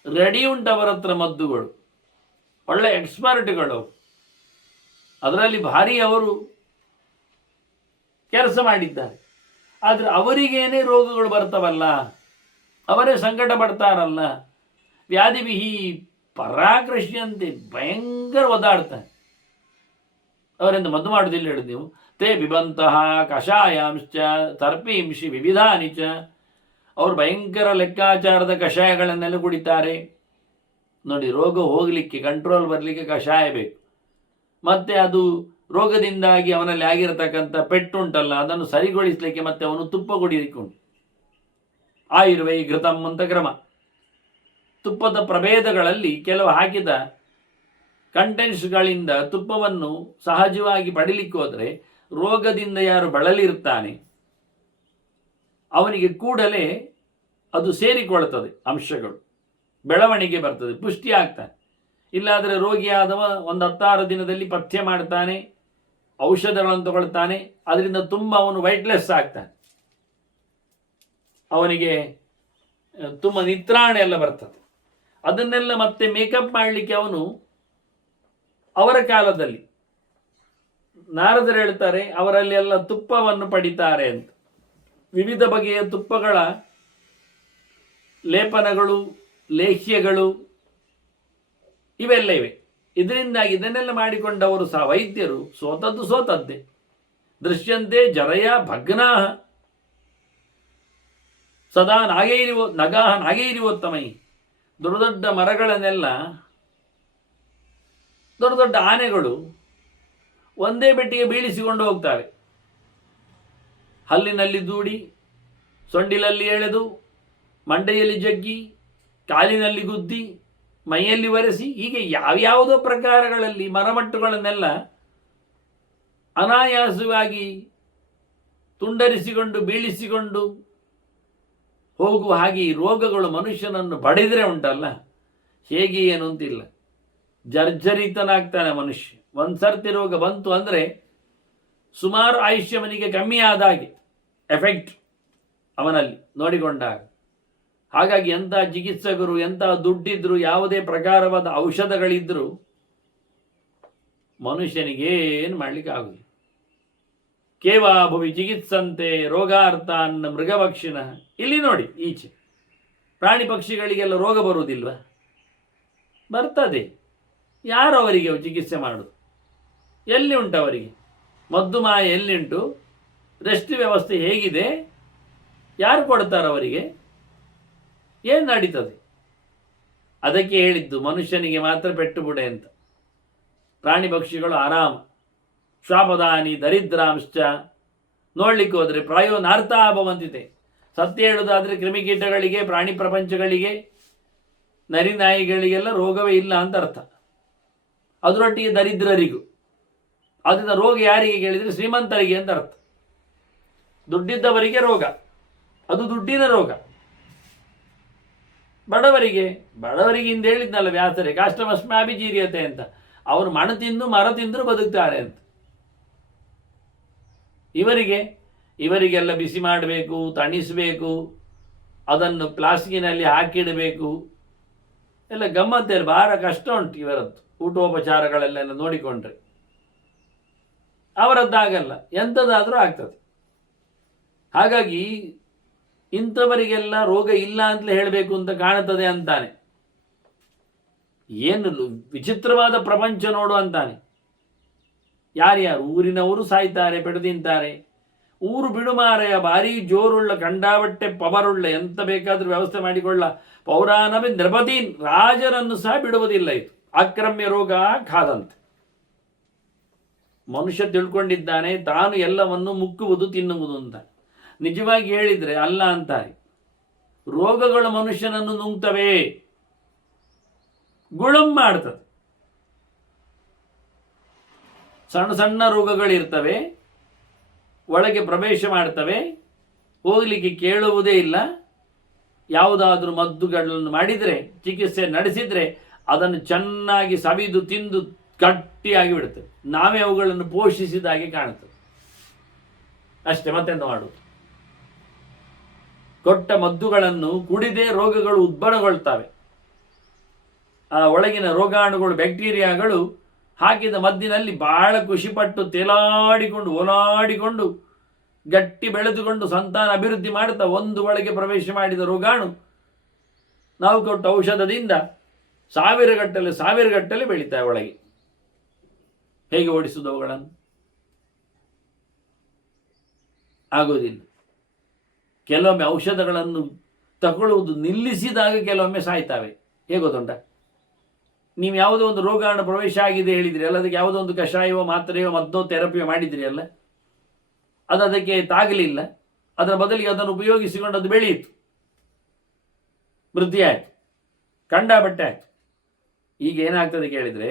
ರೆಡಿ ಉಂಟವರ ಹತ್ರ ಮದ್ದುಗಳು, ಒಳ್ಳೆ ಎಕ್ಸ್ಪರ್ಟ್ಗಳು. ಅದರಲ್ಲಿ ಭಾರಿ ಅವರು ಕೆಲಸ ಮಾಡಿದ್ದಾರೆ. ಆದರೆ ಅವರಿಗೇನೇ ರೋಗಗಳು ಬರ್ತವಲ್ಲ, ಅವರೇ ಸಂಕಟ ಪಡ್ತಾರಲ್ಲ. ವ್ಯಾಧಿ ಬಿಹಿ ಪರಾಕೃಷ್ಯಂತೆ ಭಯಂಕರ ಒದಾಡ್ತಾರೆ. ಅವರಿಂದ ಮದ್ದು ಮಾಡುವುದಿಲ್ಲ ಹೇಳಿದ್ ನೀವು. ತೇ ಪಿಬಂತಹ ಕಷಾಯಾಂಶ್ಚ ತರ್ಪೀಂಶಿ ವಿವಿಧಾನಿ ಚ. ಅವರು ಭಯಂಕರ ಲೆಕ್ಕಾಚಾರದ ಕಷಾಯಗಳನ್ನೆಲ್ಲ ಕುಡಿತಾರೆ. ನೋಡಿ, ರೋಗ ಹೋಗಲಿಕ್ಕೆ, ಕಂಟ್ರೋಲ್ ಬರಲಿಕ್ಕೆ ಕಷಾಯ ಬೇಕು. ಮತ್ತೆ ಅದು ರೋಗದಿಂದಾಗಿ ಅವನಲ್ಲಿ ಆಗಿರತಕ್ಕಂಥ ಪೆಟ್ಟುಂಟಲ್ಲ, ಅದನ್ನು ಸರಿಗೊಳಿಸಲಿಕ್ಕೆ ಮತ್ತೆ ಅವನು ತುಪ್ಪ ಕುಡಿಲಿಕ್ಕೆ ಉಂಟು. ಆಯುರ್ವೈ ಘೃತಂ ಅಂತ ಕ್ರಮ. ತುಪ್ಪದ ಪ್ರಭೇದಗಳಲ್ಲಿ ಕೆಲವು ಹಾಕಿದ ಕಂಟೆಂಟ್ಸ್ಗಳಿಂದ ತುಪ್ಪವನ್ನು ಸಹಜವಾಗಿ ಪಡಿಲಿಕ್ಕೆ ಹೋದರೆ ರೋಗದಿಂದ ಯಾರು ಬಳಲಿರ್ತಾನೆ ಅವನಿಗೆ ಕೂಡಲೇ ಅದು ಸೇರಿಕೊಳ್ಳುತ್ತದೆ, ಅಂಶಗಳು ಬೆಳವಣಿಗೆ ಬರ್ತದೆ, ಪುಷ್ಟಿ ಆಗ್ತಾನೆ. ಇಲ್ಲಾದರೆ ರೋಗಿಯಾದವ ಒಂದು 16 ದಿನದಲ್ಲಿ ಪಥ್ಯ ಮಾಡ್ತಾನೆ, ಔಷಧಗಳನ್ನು ತಗೊಳ್ತಾನೆ, ಅದರಿಂದ ತುಂಬ ಅವನು ವೈಟ್ಲೆಸ್ ಆಗ್ತಾನೆ, ಅವನಿಗೆ ತುಂಬ ನಿತ್ರಾಣ ಎಲ್ಲ ಬರ್ತದೆ. ಅದನ್ನೆಲ್ಲ ಮತ್ತೆ ಮೇಕಪ್ ಮಾಡಲಿಕ್ಕೆ ಅವನು, ಅವರ ಕಾಲದಲ್ಲಿ ನಾರದರು ಹೇಳ್ತಾರೆ ಅವರಲ್ಲಿ ಎಲ್ಲ ತುಪ್ಪವನ್ನು ಪಡಿತಾರೆ ಅಂತ. ವಿವಿಧ ಬಗೆಯ ತುಪ್ಪಗಳ ಲೇಪನಗಳು, ಲೇಹ್ಯಗಳು ಇವೆಲ್ಲ ಇವೆ. ಇದರಿಂದಾಗಿ ಇದನ್ನೆಲ್ಲ ಮಾಡಿಕೊಂಡವರು ಸಹ ವೈದ್ಯರು ಸೋತದ್ದೇ. ದೃಶ್ಯಂತೆ ಜರಯ ಭಗ್ನಾಹ ಸದಾ ನಗಾಹ ನಾಗೈರಿವೋತ್ತಮೈ. ದೊಡ್ಡ ದೊಡ್ಡ ಮರಗಳನ್ನೆಲ್ಲ, ದೊಡ್ಡ ದೊಡ್ಡ ಆನೆಗಳು ಒಂದೇ ಬೆಟ್ಟಿಗೆ ಬೀಳಿಸಿಕೊಂಡು ಹೋಗ್ತವೆ. ಹಲ್ಲಿನಲ್ಲಿ ದೂಡಿ, ಸೊಂಡಿಲಲ್ಲಿ ಎಳೆದು, ಮಂಡೆಯಲ್ಲಿ ಜಗ್ಗಿ, ಕಾಲಿನಲ್ಲಿ ಗುದ್ದಿ, ಮೈಯಲ್ಲಿ ಒರೆಸಿ, ಹೀಗೆ ಯಾವ್ಯಾವುದೋ ಪ್ರಕಾರಗಳಲ್ಲಿ ಮರಮಟ್ಟುಗಳನ್ನೆಲ್ಲ ಅನಾಯಾಸವಾಗಿ ತುಂಡರಿಸಿಕೊಂಡು ಬೀಳಿಸಿಕೊಂಡು ಹೋಗುವ ಹಾಗೆ ಈ ರೋಗಗಳು ಮನುಷ್ಯನನ್ನು ಬಡಿದರೆ ಉಂಟಲ್ಲ, ಹೇಗೆ ಏನು ಅಂತಿಲ್ಲ, ಜರ್ಜರಿತನಾಗ್ತಾನೆ ಮನುಷ್ಯ. ಒಂದು ಸರ್ತಿ ರೋಗ ಬಂತು ಅಂದರೆ ಸುಮಾರು ಆಯುಷ್ಯವನಿಗೆ ಕಮ್ಮಿ ಆದ ಹಾಗೆ ಎಫೆಕ್ಟ್ ಅವನಲ್ಲಿ ನೋಡಿಕೊಂಡಾಗ. ಹಾಗಾಗಿ ಎಂಥ ಚಿಕಿತ್ಸಕರು, ಎಂಥ ದುಡ್ಡಿದ್ರು, ಯಾವುದೇ ಪ್ರಕಾರವಾದ ಔಷಧಗಳಿದ್ದರೂ ಮನುಷ್ಯನಿಗೇನು ಮಾಡಲಿಕ್ಕೆ ಆಗುದಿಲ್ಲ. ಕೇವಾ ಭುವಿ ಚಿಕಿತ್ಸಂತೆ ರೋಗಾರ್ಥಾನ್ ಮೃಗಪಕ್ಷಿನ. ಇಲ್ಲಿ ನೋಡಿ, ಈಚೆ ಪ್ರಾಣಿ ಪಕ್ಷಿಗಳಿಗೆಲ್ಲ ರೋಗ ಬರುವುದಿಲ್ವ? ಬರ್ತದೆ. ಯಾರು ಅವರಿಗೆ ಚಿಕಿತ್ಸೆ ಮಾಡೋದು? ಎಲ್ಲಿ ಉಂಟು ಅವರಿಗೆ ಮದ್ದು ಮಾಯ? ಎಲ್ಲಿಂಟು? ರೆಸ್ಟ್ ವ್ಯವಸ್ಥೆ ಹೇಗಿದೆ? ಯಾರು ಕೊಡ್ತಾರೆ ಅವರಿಗೆ? ಏನು ನಡೀತದೆ? ಅದಕ್ಕೆ ಹೇಳಿದ್ದು ಮನುಷ್ಯನಿಗೆ ಮಾತ್ರ ಪೆಟ್ಟು ಬಿಡೆ ಅಂತ. ಪ್ರಾಣಿ ಪಕ್ಷಿಗಳು ಆರಾಮ. ಶ್ವಾಪದಾನಿ ದರಿದ್ರಾಂಶ್ಚ ನೋಡ್ಲಿಕ್ಕೆ ಹೋದರೆ ಪ್ರಾಯೋ ನಾರ್ತಾಭವಂತಿತೆ. ಸತ್ಯ ಹೇಳುವುದಾದರೆ ಕ್ರಿಮಿಕೀಟಗಳಿಗೆ, ಪ್ರಾಣಿ ಪ್ರಪಂಚಗಳಿಗೆ, ನರಿನಾಯಿಗಳಿಗೆಲ್ಲ ರೋಗವೇ ಇಲ್ಲ ಅಂತ ಅರ್ಥ. ಅದರೊಟ್ಟಿಗೆ ದರಿದ್ರರಿಗೂ. ಅದರಿಂದ ರೋಗ ಯಾರಿಗೆ ಕೇಳಿದರೆ ಶ್ರೀಮಂತರಿಗೆ ಅಂತ ಅರ್ಥ. ದುಡ್ಡಿದ್ದವರಿಗೆ ರೋಗ, ಅದು ದುಡ್ಡಿನ ರೋಗ. ಬಡವರಿಗೆ ಹಿಂದೆ ಹೇಳಿದ್ನಲ್ಲ ವ್ಯಾಸರೇ, ಕಾಷ್ಟಮಸ್ಮಾಭಿಜೀರ್ಯತೆ ಅಂತ. ಅವರು ಮಣ ತಿಂದು ಮರ ತಿಂದರೂ ಬದುಕ್ತಾರೆ ಅಂತ. ಇವರಿಗೆಲ್ಲ ಬಿಸಿ ಮಾಡಬೇಕು, ತಣಿಸಬೇಕು, ಅದನ್ನು ಪ್ಲಾಸ್ಟಿಕಿನಲ್ಲಿ ಹಾಕಿಡಬೇಕು, ಎಲ್ಲ ಗಮ್ಮತ್ತೇಳಿ ಭಾಳ ಕಷ್ಟ ಉಂಟು ಇವರದ್ದು. ಊಟೋಪಚಾರಗಳೆಲ್ಲ ನೋಡಿಕೊಂಡ್ರೆ ಅವರದ್ದಾಗಲ್ಲ, ಎಂಥದ್ದಾದರೂ ಆಗ್ತದೆ. ಹಾಗಾಗಿ ಇಂಥವರಿಗೆಲ್ಲ ರೋಗ ಇಲ್ಲ ಅಂತಲೇ ಹೇಳಬೇಕು ಅಂತ ಕಾಣುತ್ತದೆ ಅಂತಾನೆ. ಏನು ವಿಚಿತ್ರವಾದ ಪ್ರಪಂಚ ನೋಡು ಅಂತಾನೆ. ಯಾರ್ಯಾರು ಊರಿನವರು ಸಾಯ್ತಾರೆ, ಪೆಡು ತಿಂತಾರೆ. ಊರು ಬಿಡುಮಾರೆಯ ಭಾರಿ ಜೋರುಳ್ಳ ಕಂಡಾಬಟ್ಟೆ ಪವರುಳ್ಳ, ಎಂತ ಬೇಕಾದರೂ ವ್ಯವಸ್ಥೆ ಮಾಡಿಕೊಳ್ಳ ಪೌರಾಣವೇ ನೃಪದೀನ್ ರಾಜರನ್ನು ಸಹ ಬಿಡುವುದಿಲ್ಲ. ಇದು ಆಕ್ರಮ್ಯ ರೋಗ ಖಾದಂತೆ. ಮನುಷ್ಯ ತಿಳ್ಕೊಂಡಿದ್ದಾನೆ ತಾನು ಎಲ್ಲವನ್ನು ಮುಕ್ಕುವುದು ತಿನ್ನುವುದು ಅಂತ. ನಿಜವಾಗಿ ಹೇಳಿದರೆ ಅಲ್ಲ ಅಂತಾರೆ. ರೋಗಗಳು ಮನುಷ್ಯನನ್ನು ನುಂಗ್ತವೆ, ಗುಳಂ ಮಾಡ್ತದೆ. ಸಣ್ಣ ಸಣ್ಣ ರೋಗಗಳಿರ್ತವೆ, ಒಳಗೆ ಪ್ರವೇಶ ಮಾಡ್ತವೆ, ಹೋಗಲಿಕ್ಕೆ ಕೇಳುವುದೇ ಇಲ್ಲ. ಯಾವುದಾದ್ರೂ ಮದ್ದುಗಳನ್ನು ಮಾಡಿದರೆ, ಚಿಕಿತ್ಸೆ ನಡೆಸಿದರೆ ಅದನ್ನು ಚೆನ್ನಾಗಿ ಸವಿದು ತಿಂದು ಗಟ್ಟಿಯಾಗಿ ಬಿಡುತ್ತದೆ. ನಾವೇ ಅವುಗಳನ್ನು ಪೋಷಿಸಿದಾಗೆ ಕಾಣುತ್ತದೆ ಅಷ್ಟೇ, ಮತ್ತೆಂತ ಮಾಡುವುದು? ಕೊಟ್ಟ ಮದ್ದುಗಳನ್ನು ಕುಡಿದೇ ರೋಗಗಳು ಉದ್ಭವಗೊಳ್ತವೆ. ಆ ಒಳಗಿನ ರೋಗಾಣುಗಳು, ಬ್ಯಾಕ್ಟೀರಿಯಾಗಳು ಹಾಕಿದ ಮದ್ದಿನಲ್ಲಿ ಬಹಳ ಖುಷಿಪಟ್ಟು ತೇಲಾಡಿಕೊಂಡು ಓಲಾಡಿಕೊಂಡು ಗಟ್ಟಿ ಬೆಳೆದುಕೊಂಡು ಸಂತಾನ ಅಭಿವೃದ್ಧಿ ಮಾಡುತ್ತಾ ಒಂದು ಒಳಗೆ ಪ್ರವೇಶ ಮಾಡಿದ ರೋಗಾಣು ನಾವು ಕೊಟ್ಟ ಔಷಧದಿಂದ ಸಾವಿರಗಟ್ಟಲೆ ಬೆಳೀತಾವೆ ಒಳಗೆ. ಹೇಗೆ ಓಡಿಸುವುದು ಅವುಗಳನ್ನು? ಆಗೋದಿಲ್ಲ. ಕೆಲವೊಮ್ಮೆ ಔಷಧಗಳನ್ನು ತಗೊಳ್ಳುವುದು ನಿಲ್ಲಿಸಿದಾಗ ಕೆಲವೊಮ್ಮೆ ಸಾಯ್ತಾವೆ. ಹೇಗೆ ಗೊತ್ತುಂಟ? ನೀವು ಯಾವುದೋ ಒಂದು ರೋಗಾಣು ಪ್ರವೇಶ ಆಗಿದೆ ಹೇಳಿದ್ರಿ ಅಲ್ಲ, ಅದಕ್ಕೆ ಯಾವುದೋ ಒಂದು ಕಷಾಯವೋ ಮಾತ್ರೆಯೋ ಮದ್ದೋ ಥೆರಪಿಯೋ ಮಾಡಿದ್ರಿ ಅಲ್ಲ, ಅದಕ್ಕೆ ತಾಗಲಿಲ್ಲ. ಅದರ ಬದಲಿಗೆ ಅದನ್ನು ಉಪಯೋಗಿಸಿಕೊಂಡು ಅದು ಬೆಳೆಯಿತು, ವೃದ್ಧಿ ಆಯಿತು, ಕಂಡಾಬಟ್ಟೆ ಆಯಿತು. ಈಗ ಏನಾಗ್ತದೆ ಕೇಳಿದರೆ,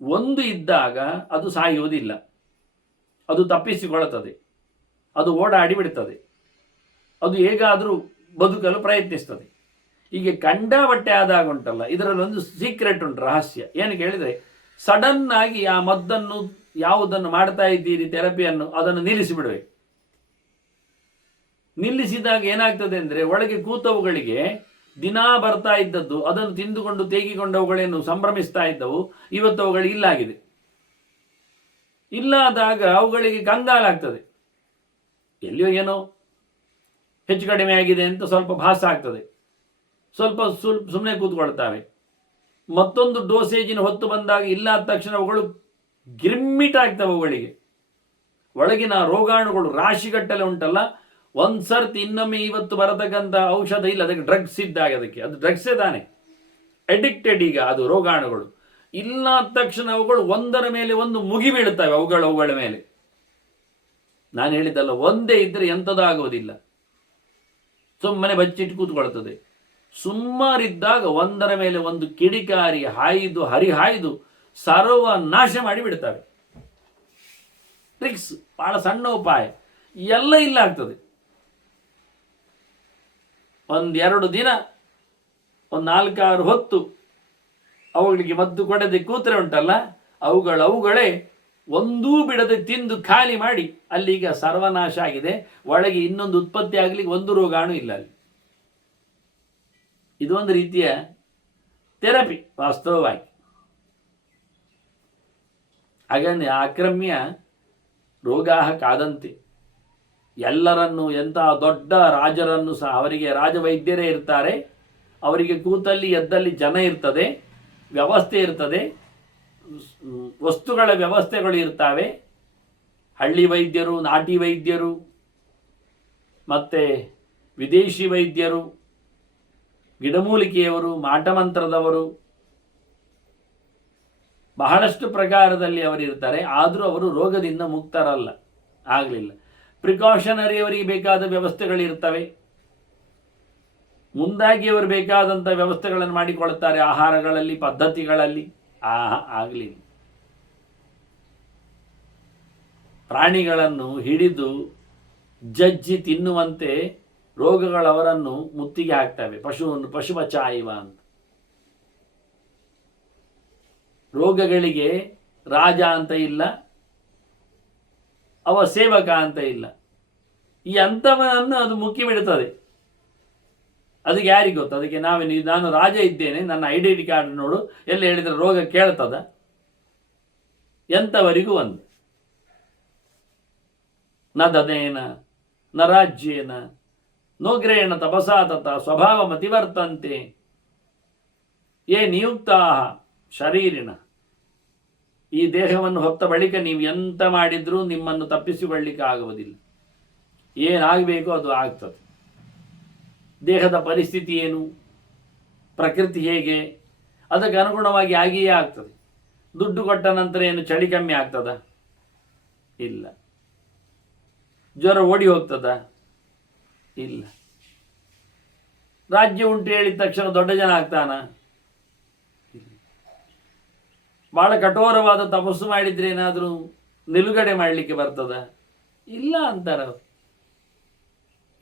ಒಂದು ಇದ್ದಾಗ ಅದು ಸಾಯುವುದಿಲ್ಲ, ಅದು ತಪ್ಪಿಸಿಕೊಳ್ಳುತ್ತದೆ, ಅದು ಓಡಾಡಿ ಬಿಡುತ್ತದೆ, ಅದು ಹೇಗಾದರೂ ಬದುಕಲು ಪ್ರಯತ್ನಿಸ್ತದೆ. ಹೀಗೆ ಕಂಡಾಬಟ್ಟೆ ಆದಾಗ ಉಂಟಲ್ಲ, ಇದರಲ್ಲೊಂದು ಸೀಕ್ರೆಟ್ ಉಂಟು, ರಹಸ್ಯ. ಏನು ಕೇಳಿದರೆ, ಸಡನ್ ಆಗಿ ಆ ಮದ್ದನ್ನು ಯಾವುದನ್ನು ಮಾಡ್ತಾ ಇದ್ದೀರಿ ಥೆರಪಿಯನ್ನು ಅದನ್ನು ನಿಲ್ಲಿಸಿಬಿಡಬೇಕು. ನಿಲ್ಲಿಸಿದಾಗ ಏನಾಗ್ತದೆ ಅಂದರೆ, ಒಳಗೆ ಕೂತವುಗಳಿಗೆ ದಿನಾ ಬರ್ತಾ ಇದ್ದದ್ದು ಅದನ್ನು ತಿಂದುಕೊಂಡು ತೇಗಿಕೊಂಡವುಗಳೇನು ಸಂಭ್ರಮಿಸ್ತಾ ಇದ್ದವು, ಇವತ್ತು ಅವುಗಳು ಇಲ್ಲಾಗಿದೆ. ಇಲ್ಲಾದಾಗ ಅವುಗಳಿಗೆ ಕಂಗಾಲಾಗ್ತದೆ. ಎಲ್ಲಿಯೋ ಏನೋ ಹೆಚ್ಚು ಕಡಿಮೆ ಆಗಿದೆ ಅಂತ ಸ್ವಲ್ಪ ಭಾಸ ಆಗ್ತದೆ, ಸ್ವಲ್ಪ ಸುಮ್ಮನೆ ಕೂತ್ಕೊಳ್ತಾವೆ. ಮತ್ತೊಂದು ಡೋಸೇಜಿನ ಹೊತ್ತು ಬಂದಾಗ ಇಲ್ಲಾದ ತಕ್ಷಣ ಅವುಗಳು ಗಿರ್ಮಿಟ್ ಆಗ್ತವೆ. ಅವುಗಳಿಗೆ ಒಳಗಿನ ರೋಗಾಣುಗಳು ರಾಶಿಗಟ್ಟಲೆ ಉಂಟಲ್ಲ, ಒಂದು ಸರ್ತಿ ಇನ್ನೊಮ್ಮೆ ಇವತ್ತು ಬರತಕ್ಕಂಥ ಔಷಧ ಇಲ್ಲ, ಅದಕ್ಕೆ ಡ್ರಗ್ಸ್ ಇದ್ದಾಗ ಅದು ಡ್ರಗ್ಸೇ ತಾನೆ, ಅಡಿಕ್ಟೆಡ್. ಈಗ ಅದು ರೋಗಾಣುಗಳು ಇಲ್ಲ ತಕ್ಷಣ ಅವುಗಳು ಒಂದರ ಮೇಲೆ ಒಂದು ಮುಗಿ ಬೀಳುತ್ತವೆ, ಅವುಗಳ ಮೇಲೆ. ನಾನು ಹೇಳಿದ್ದಲ್ಲ, ಒಂದೇ ಇದ್ದರೆ ಎಂಥದಾಗುವುದಿಲ್ಲ, ಸುಮ್ಮನೆ ಬಚ್ಚಿಟ್ಟು ಕೂತ್ಕೊಳ್ತದೆ. ಸುಮಾರಿದ್ದಾಗ ಒಂದರ ಮೇಲೆ ಒಂದು ಕಿಡಿಕಾರಿ ಹರಿಹಾಯ್ದು ಸರ್ವನಾಶ ಮಾಡಿ ಬಿಡ್ತವೆ. ಟ್ರಿಕ್ಸ್, ಬಹಳ ಸಣ್ಣ ಉಪಾಯ, ಎಲ್ಲ ಇಲ್ಲ ಆಗ್ತದೆ. 1-2 ದಿನ, 4-6 ಹೊತ್ತು ಅವುಗಳಿಗೆ ಮದ್ದು ಕೊಡದೆ ಕೂತ್ರೆ ಉಂಟಲ್ಲ, ಅವುಗಳೇ ಒಂದೂ ಬಿಡದೆ ತಿಂದು ಖಾಲಿ ಮಾಡಿ ಅಲ್ಲಿಗ ಸರ್ವನಾಶ ಆಗಿದೆ. ಒಳಗೆ ಇನ್ನೊಂದು ಉತ್ಪತ್ತಿ ಆಗಲಿಕ್ಕೆ ಒಂದು ರೋಗಾಣು ಇಲ್ಲ ಅಲ್ಲಿ. ಇದು ಒಂದು ರೀತಿಯ ಥೆರಪಿ ವಾಸ್ತವವಾಗಿ. ಹಾಗಂದ್ರೆ ಆಕ್ರಮ್ಯ ರೋಗಾಹ ಕಾದಂತೆ. ಎಲ್ಲರನ್ನು, ಎಂತಹ ದೊಡ್ಡ ರಾಜರನ್ನು ಸಹ, ಅವರಿಗೆ ರಾಜವೈದ್ಯರೇ ಇರ್ತಾರೆ, ಅವರಿಗೆ ಕೂತಲ್ಲಿ ಎದ್ದಲ್ಲಿ ಜನ ಇರ್ತದೆ, ವ್ಯವಸ್ಥೆ ಇರ್ತದೆ, ವಸ್ತುಗಳ ವ್ಯವಸ್ಥೆಗಳು ಇರ್ತವೆ. ಹಳ್ಳಿ ವೈದ್ಯರು, ನಾಟಿ ವೈದ್ಯರು, ಮತ್ತು ವಿದೇಶಿ ವೈದ್ಯರು, ಗಿಡಮೂಲಿಕೆಯವರು, ಮಾಟಮಂತ್ರದವರು, ಬಹಳಷ್ಟು ಪ್ರಕಾರದಲ್ಲಿ ಅವರಿರ್ತಾರೆ. ಆದರೂ ಅವರು ರೋಗದಿಂದ ಮುಕ್ತರಲ್ಲ, ಆಗಲಿಲ್ಲ. ಪ್ರಿಕಾಷನರಿ ಅವರಿಗೆ ಬೇಕಾದ ವ್ಯವಸ್ಥೆಗಳಿರ್ತವೆ. ಮುಂದಾಗಿ ಅವರು ಬೇಕಾದಂಥ ವ್ಯವಸ್ಥೆಗಳನ್ನು ಮಾಡಿಕೊಳ್ಳುತ್ತಾರೆ, ಆಹಾರಗಳಲ್ಲಿ, ಪದ್ಧತಿಗಳಲ್ಲಿ. ಆಗಲಿಲ್ಲ. ಪ್ರಾಣಿಗಳನ್ನು ಹಿಡಿದು ಜಜ್ಜಿ ತಿನ್ನುವಂತೆ ರೋಗಗಳವರನ್ನು ಮುತ್ತಿಗೆ ಹಾಕ್ತವೆ. ಪಶುಪಚಾಯಿವ ಅಂತ. ರೋಗಗಳಿಗೆ ರಾಜ ಅಂತ ಇಲ್ಲ, ಅವ ಸೇವಕ ಅಂತ ಇಲ್ಲ. ಈ ಅಂಥವನ್ನು ಅದು ಮುಕ್ಕಿ ಬಿಡುತ್ತದೆ. ಅದಕ್ಕೆ ಯಾರಿಗೆ ಗೊತ್ತು? ಅದಕ್ಕೆ ನಾನು ರಾಜ ಇದ್ದೇನೆ, ನನ್ನ ಐಡೆಂಟಿ ಕಾರ್ಡ್ ನೋಡು, ಎಲ್ಲ ಹೇಳಿದರೆ ರೋಗ ಕೇಳ್ತದ? ಎಂಥವರಿಗೂ ಒಂದು ನ ದದೇನ ನ ರಾಜ್ಯೇನ ನೋಗ್ರೇಣ ತಪಸಾ ತತ ಸ್ವಭಾವ ಮತಿವರ್ತಂತೆ ಯೇ ನಿಯುಕ್ತಾ ಶರೀರಿನ. ಈ ದೇಹವನ್ನು ಹೊತ್ತ ಬಳಿಕ ನೀವು ಎಂತ ಮಾಡಿದ್ರೂ ನಿಮ್ಮನ್ನು ತಪ್ಪಿಸಿಕೊಳ್ಳಿಕ್ಕೆ ಆಗುವುದಿಲ್ಲ. ಏನಾಗಬೇಕೋ ಅದು ಆಗ್ತದೆ. ದೇಹದ ಪರಿಸ್ಥಿತಿ ಏನು, ಪ್ರಕೃತಿ ಹೇಗೆ, ಅದಕ್ಕೆ ಅನುಗುಣವಾಗಿ ಆಗಿಯೇ ಆಗ್ತದೆ. ದುಡ್ಡು ಕೊಟ್ಟ ನಂತರ ಏನು ಚಳಿ ಕಮ್ಮಿ ಆಗ್ತದ? ಇಲ್ಲ. ಜ್ವರ ಓಡಿ ಹೋಗ್ತದ? ಇಲ್ಲ. ರಾಜ್ಯ ಉಂಟು ಹೇಳಿದ ತಕ್ಷಣ ದೊಡ್ಡ ಜನ ಆಗ್ತಾನ? ಬಹಳ ಕಠೋರವಾದ ತಪಸ್ಸು ಮಾಡಿದ್ರೆ ಏನಾದರೂ ನಿಲುಗಡೆ ಮಾಡಲಿಕ್ಕೆ ಬರ್ತದ? ಇಲ್ಲ ಅಂತಾರೆ.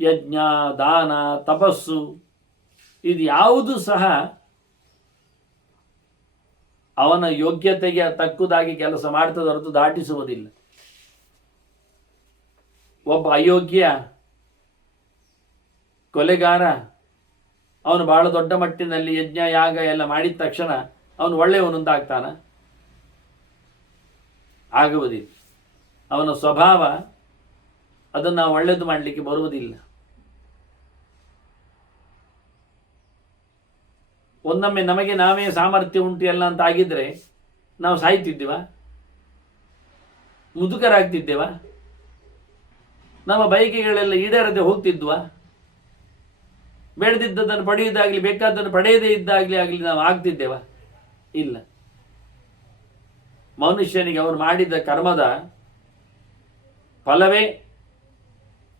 ಯಜ್ಞ, ದಾನ, ತಪಸ್ಸು ಇದು ಯಾವುದು ಸಹ ಅವನ ಯೋಗ್ಯತೆಗೆ ತಕ್ಕುದಾಗಿ ಕೆಲಸ ಮಾಡ್ತದ ಹೊರತು ದಾಟಿಸುವುದಿಲ್ಲ. ಒಬ್ಬ ಅಯೋಗ್ಯ ಕೊಲೆಗಾರ ಅವನು ಬಹಳ ದೊಡ್ಡ ಮಟ್ಟಿನಲ್ಲಿ ಯಜ್ಞ, ಯಾಗ ಎಲ್ಲ ಮಾಡಿದ ತಕ್ಷಣ ಅವನು ಒಳ್ಳೆಯವನಂತಾಗ್ತಾನ? ಆಗುವುದಿಲ್ಲ. ಅವನ ಸ್ವಭಾವ ಅದನ್ನು ಒಳ್ಳೆಯದು ಮಾಡಲಿಕ್ಕೆ ಬರುವುದಿಲ್ಲ. ಒಂದೊಮ್ಮೆ ನಮಗೆ ನಾವೇ ಸಾಮರ್ಥ್ಯ ಉಂಟು ಎಲ್ಲ ಅಂತ ಆಗಿದ್ರೆ ನಾವು ಸಾಯ್ತಿದ್ದೇವ? ಮುದುಕರಾಗ್ತಿದ್ದೇವ? ನಮ್ಮ ಬಯಕೆಗಳೆಲ್ಲ ಈಡೇರದೆ ಹೋಗ್ತಿದ್ವಾ? ಬೇಡದಿದ್ದದನ್ನು ಪಡೆಯುವುದಾಗಲಿ, ಬೇಕಾದನ್ನು ಪಡೆಯದೇ ಇದ್ದಾಗಲಿ ನಾವು ಆಗ್ತಿದ್ದೇವ? ಇಲ್ಲ. ಮನುಷ್ಯನಿಗೆ ಅವನು ಮಾಡಿದ ಕರ್ಮದ ಫಲವೇ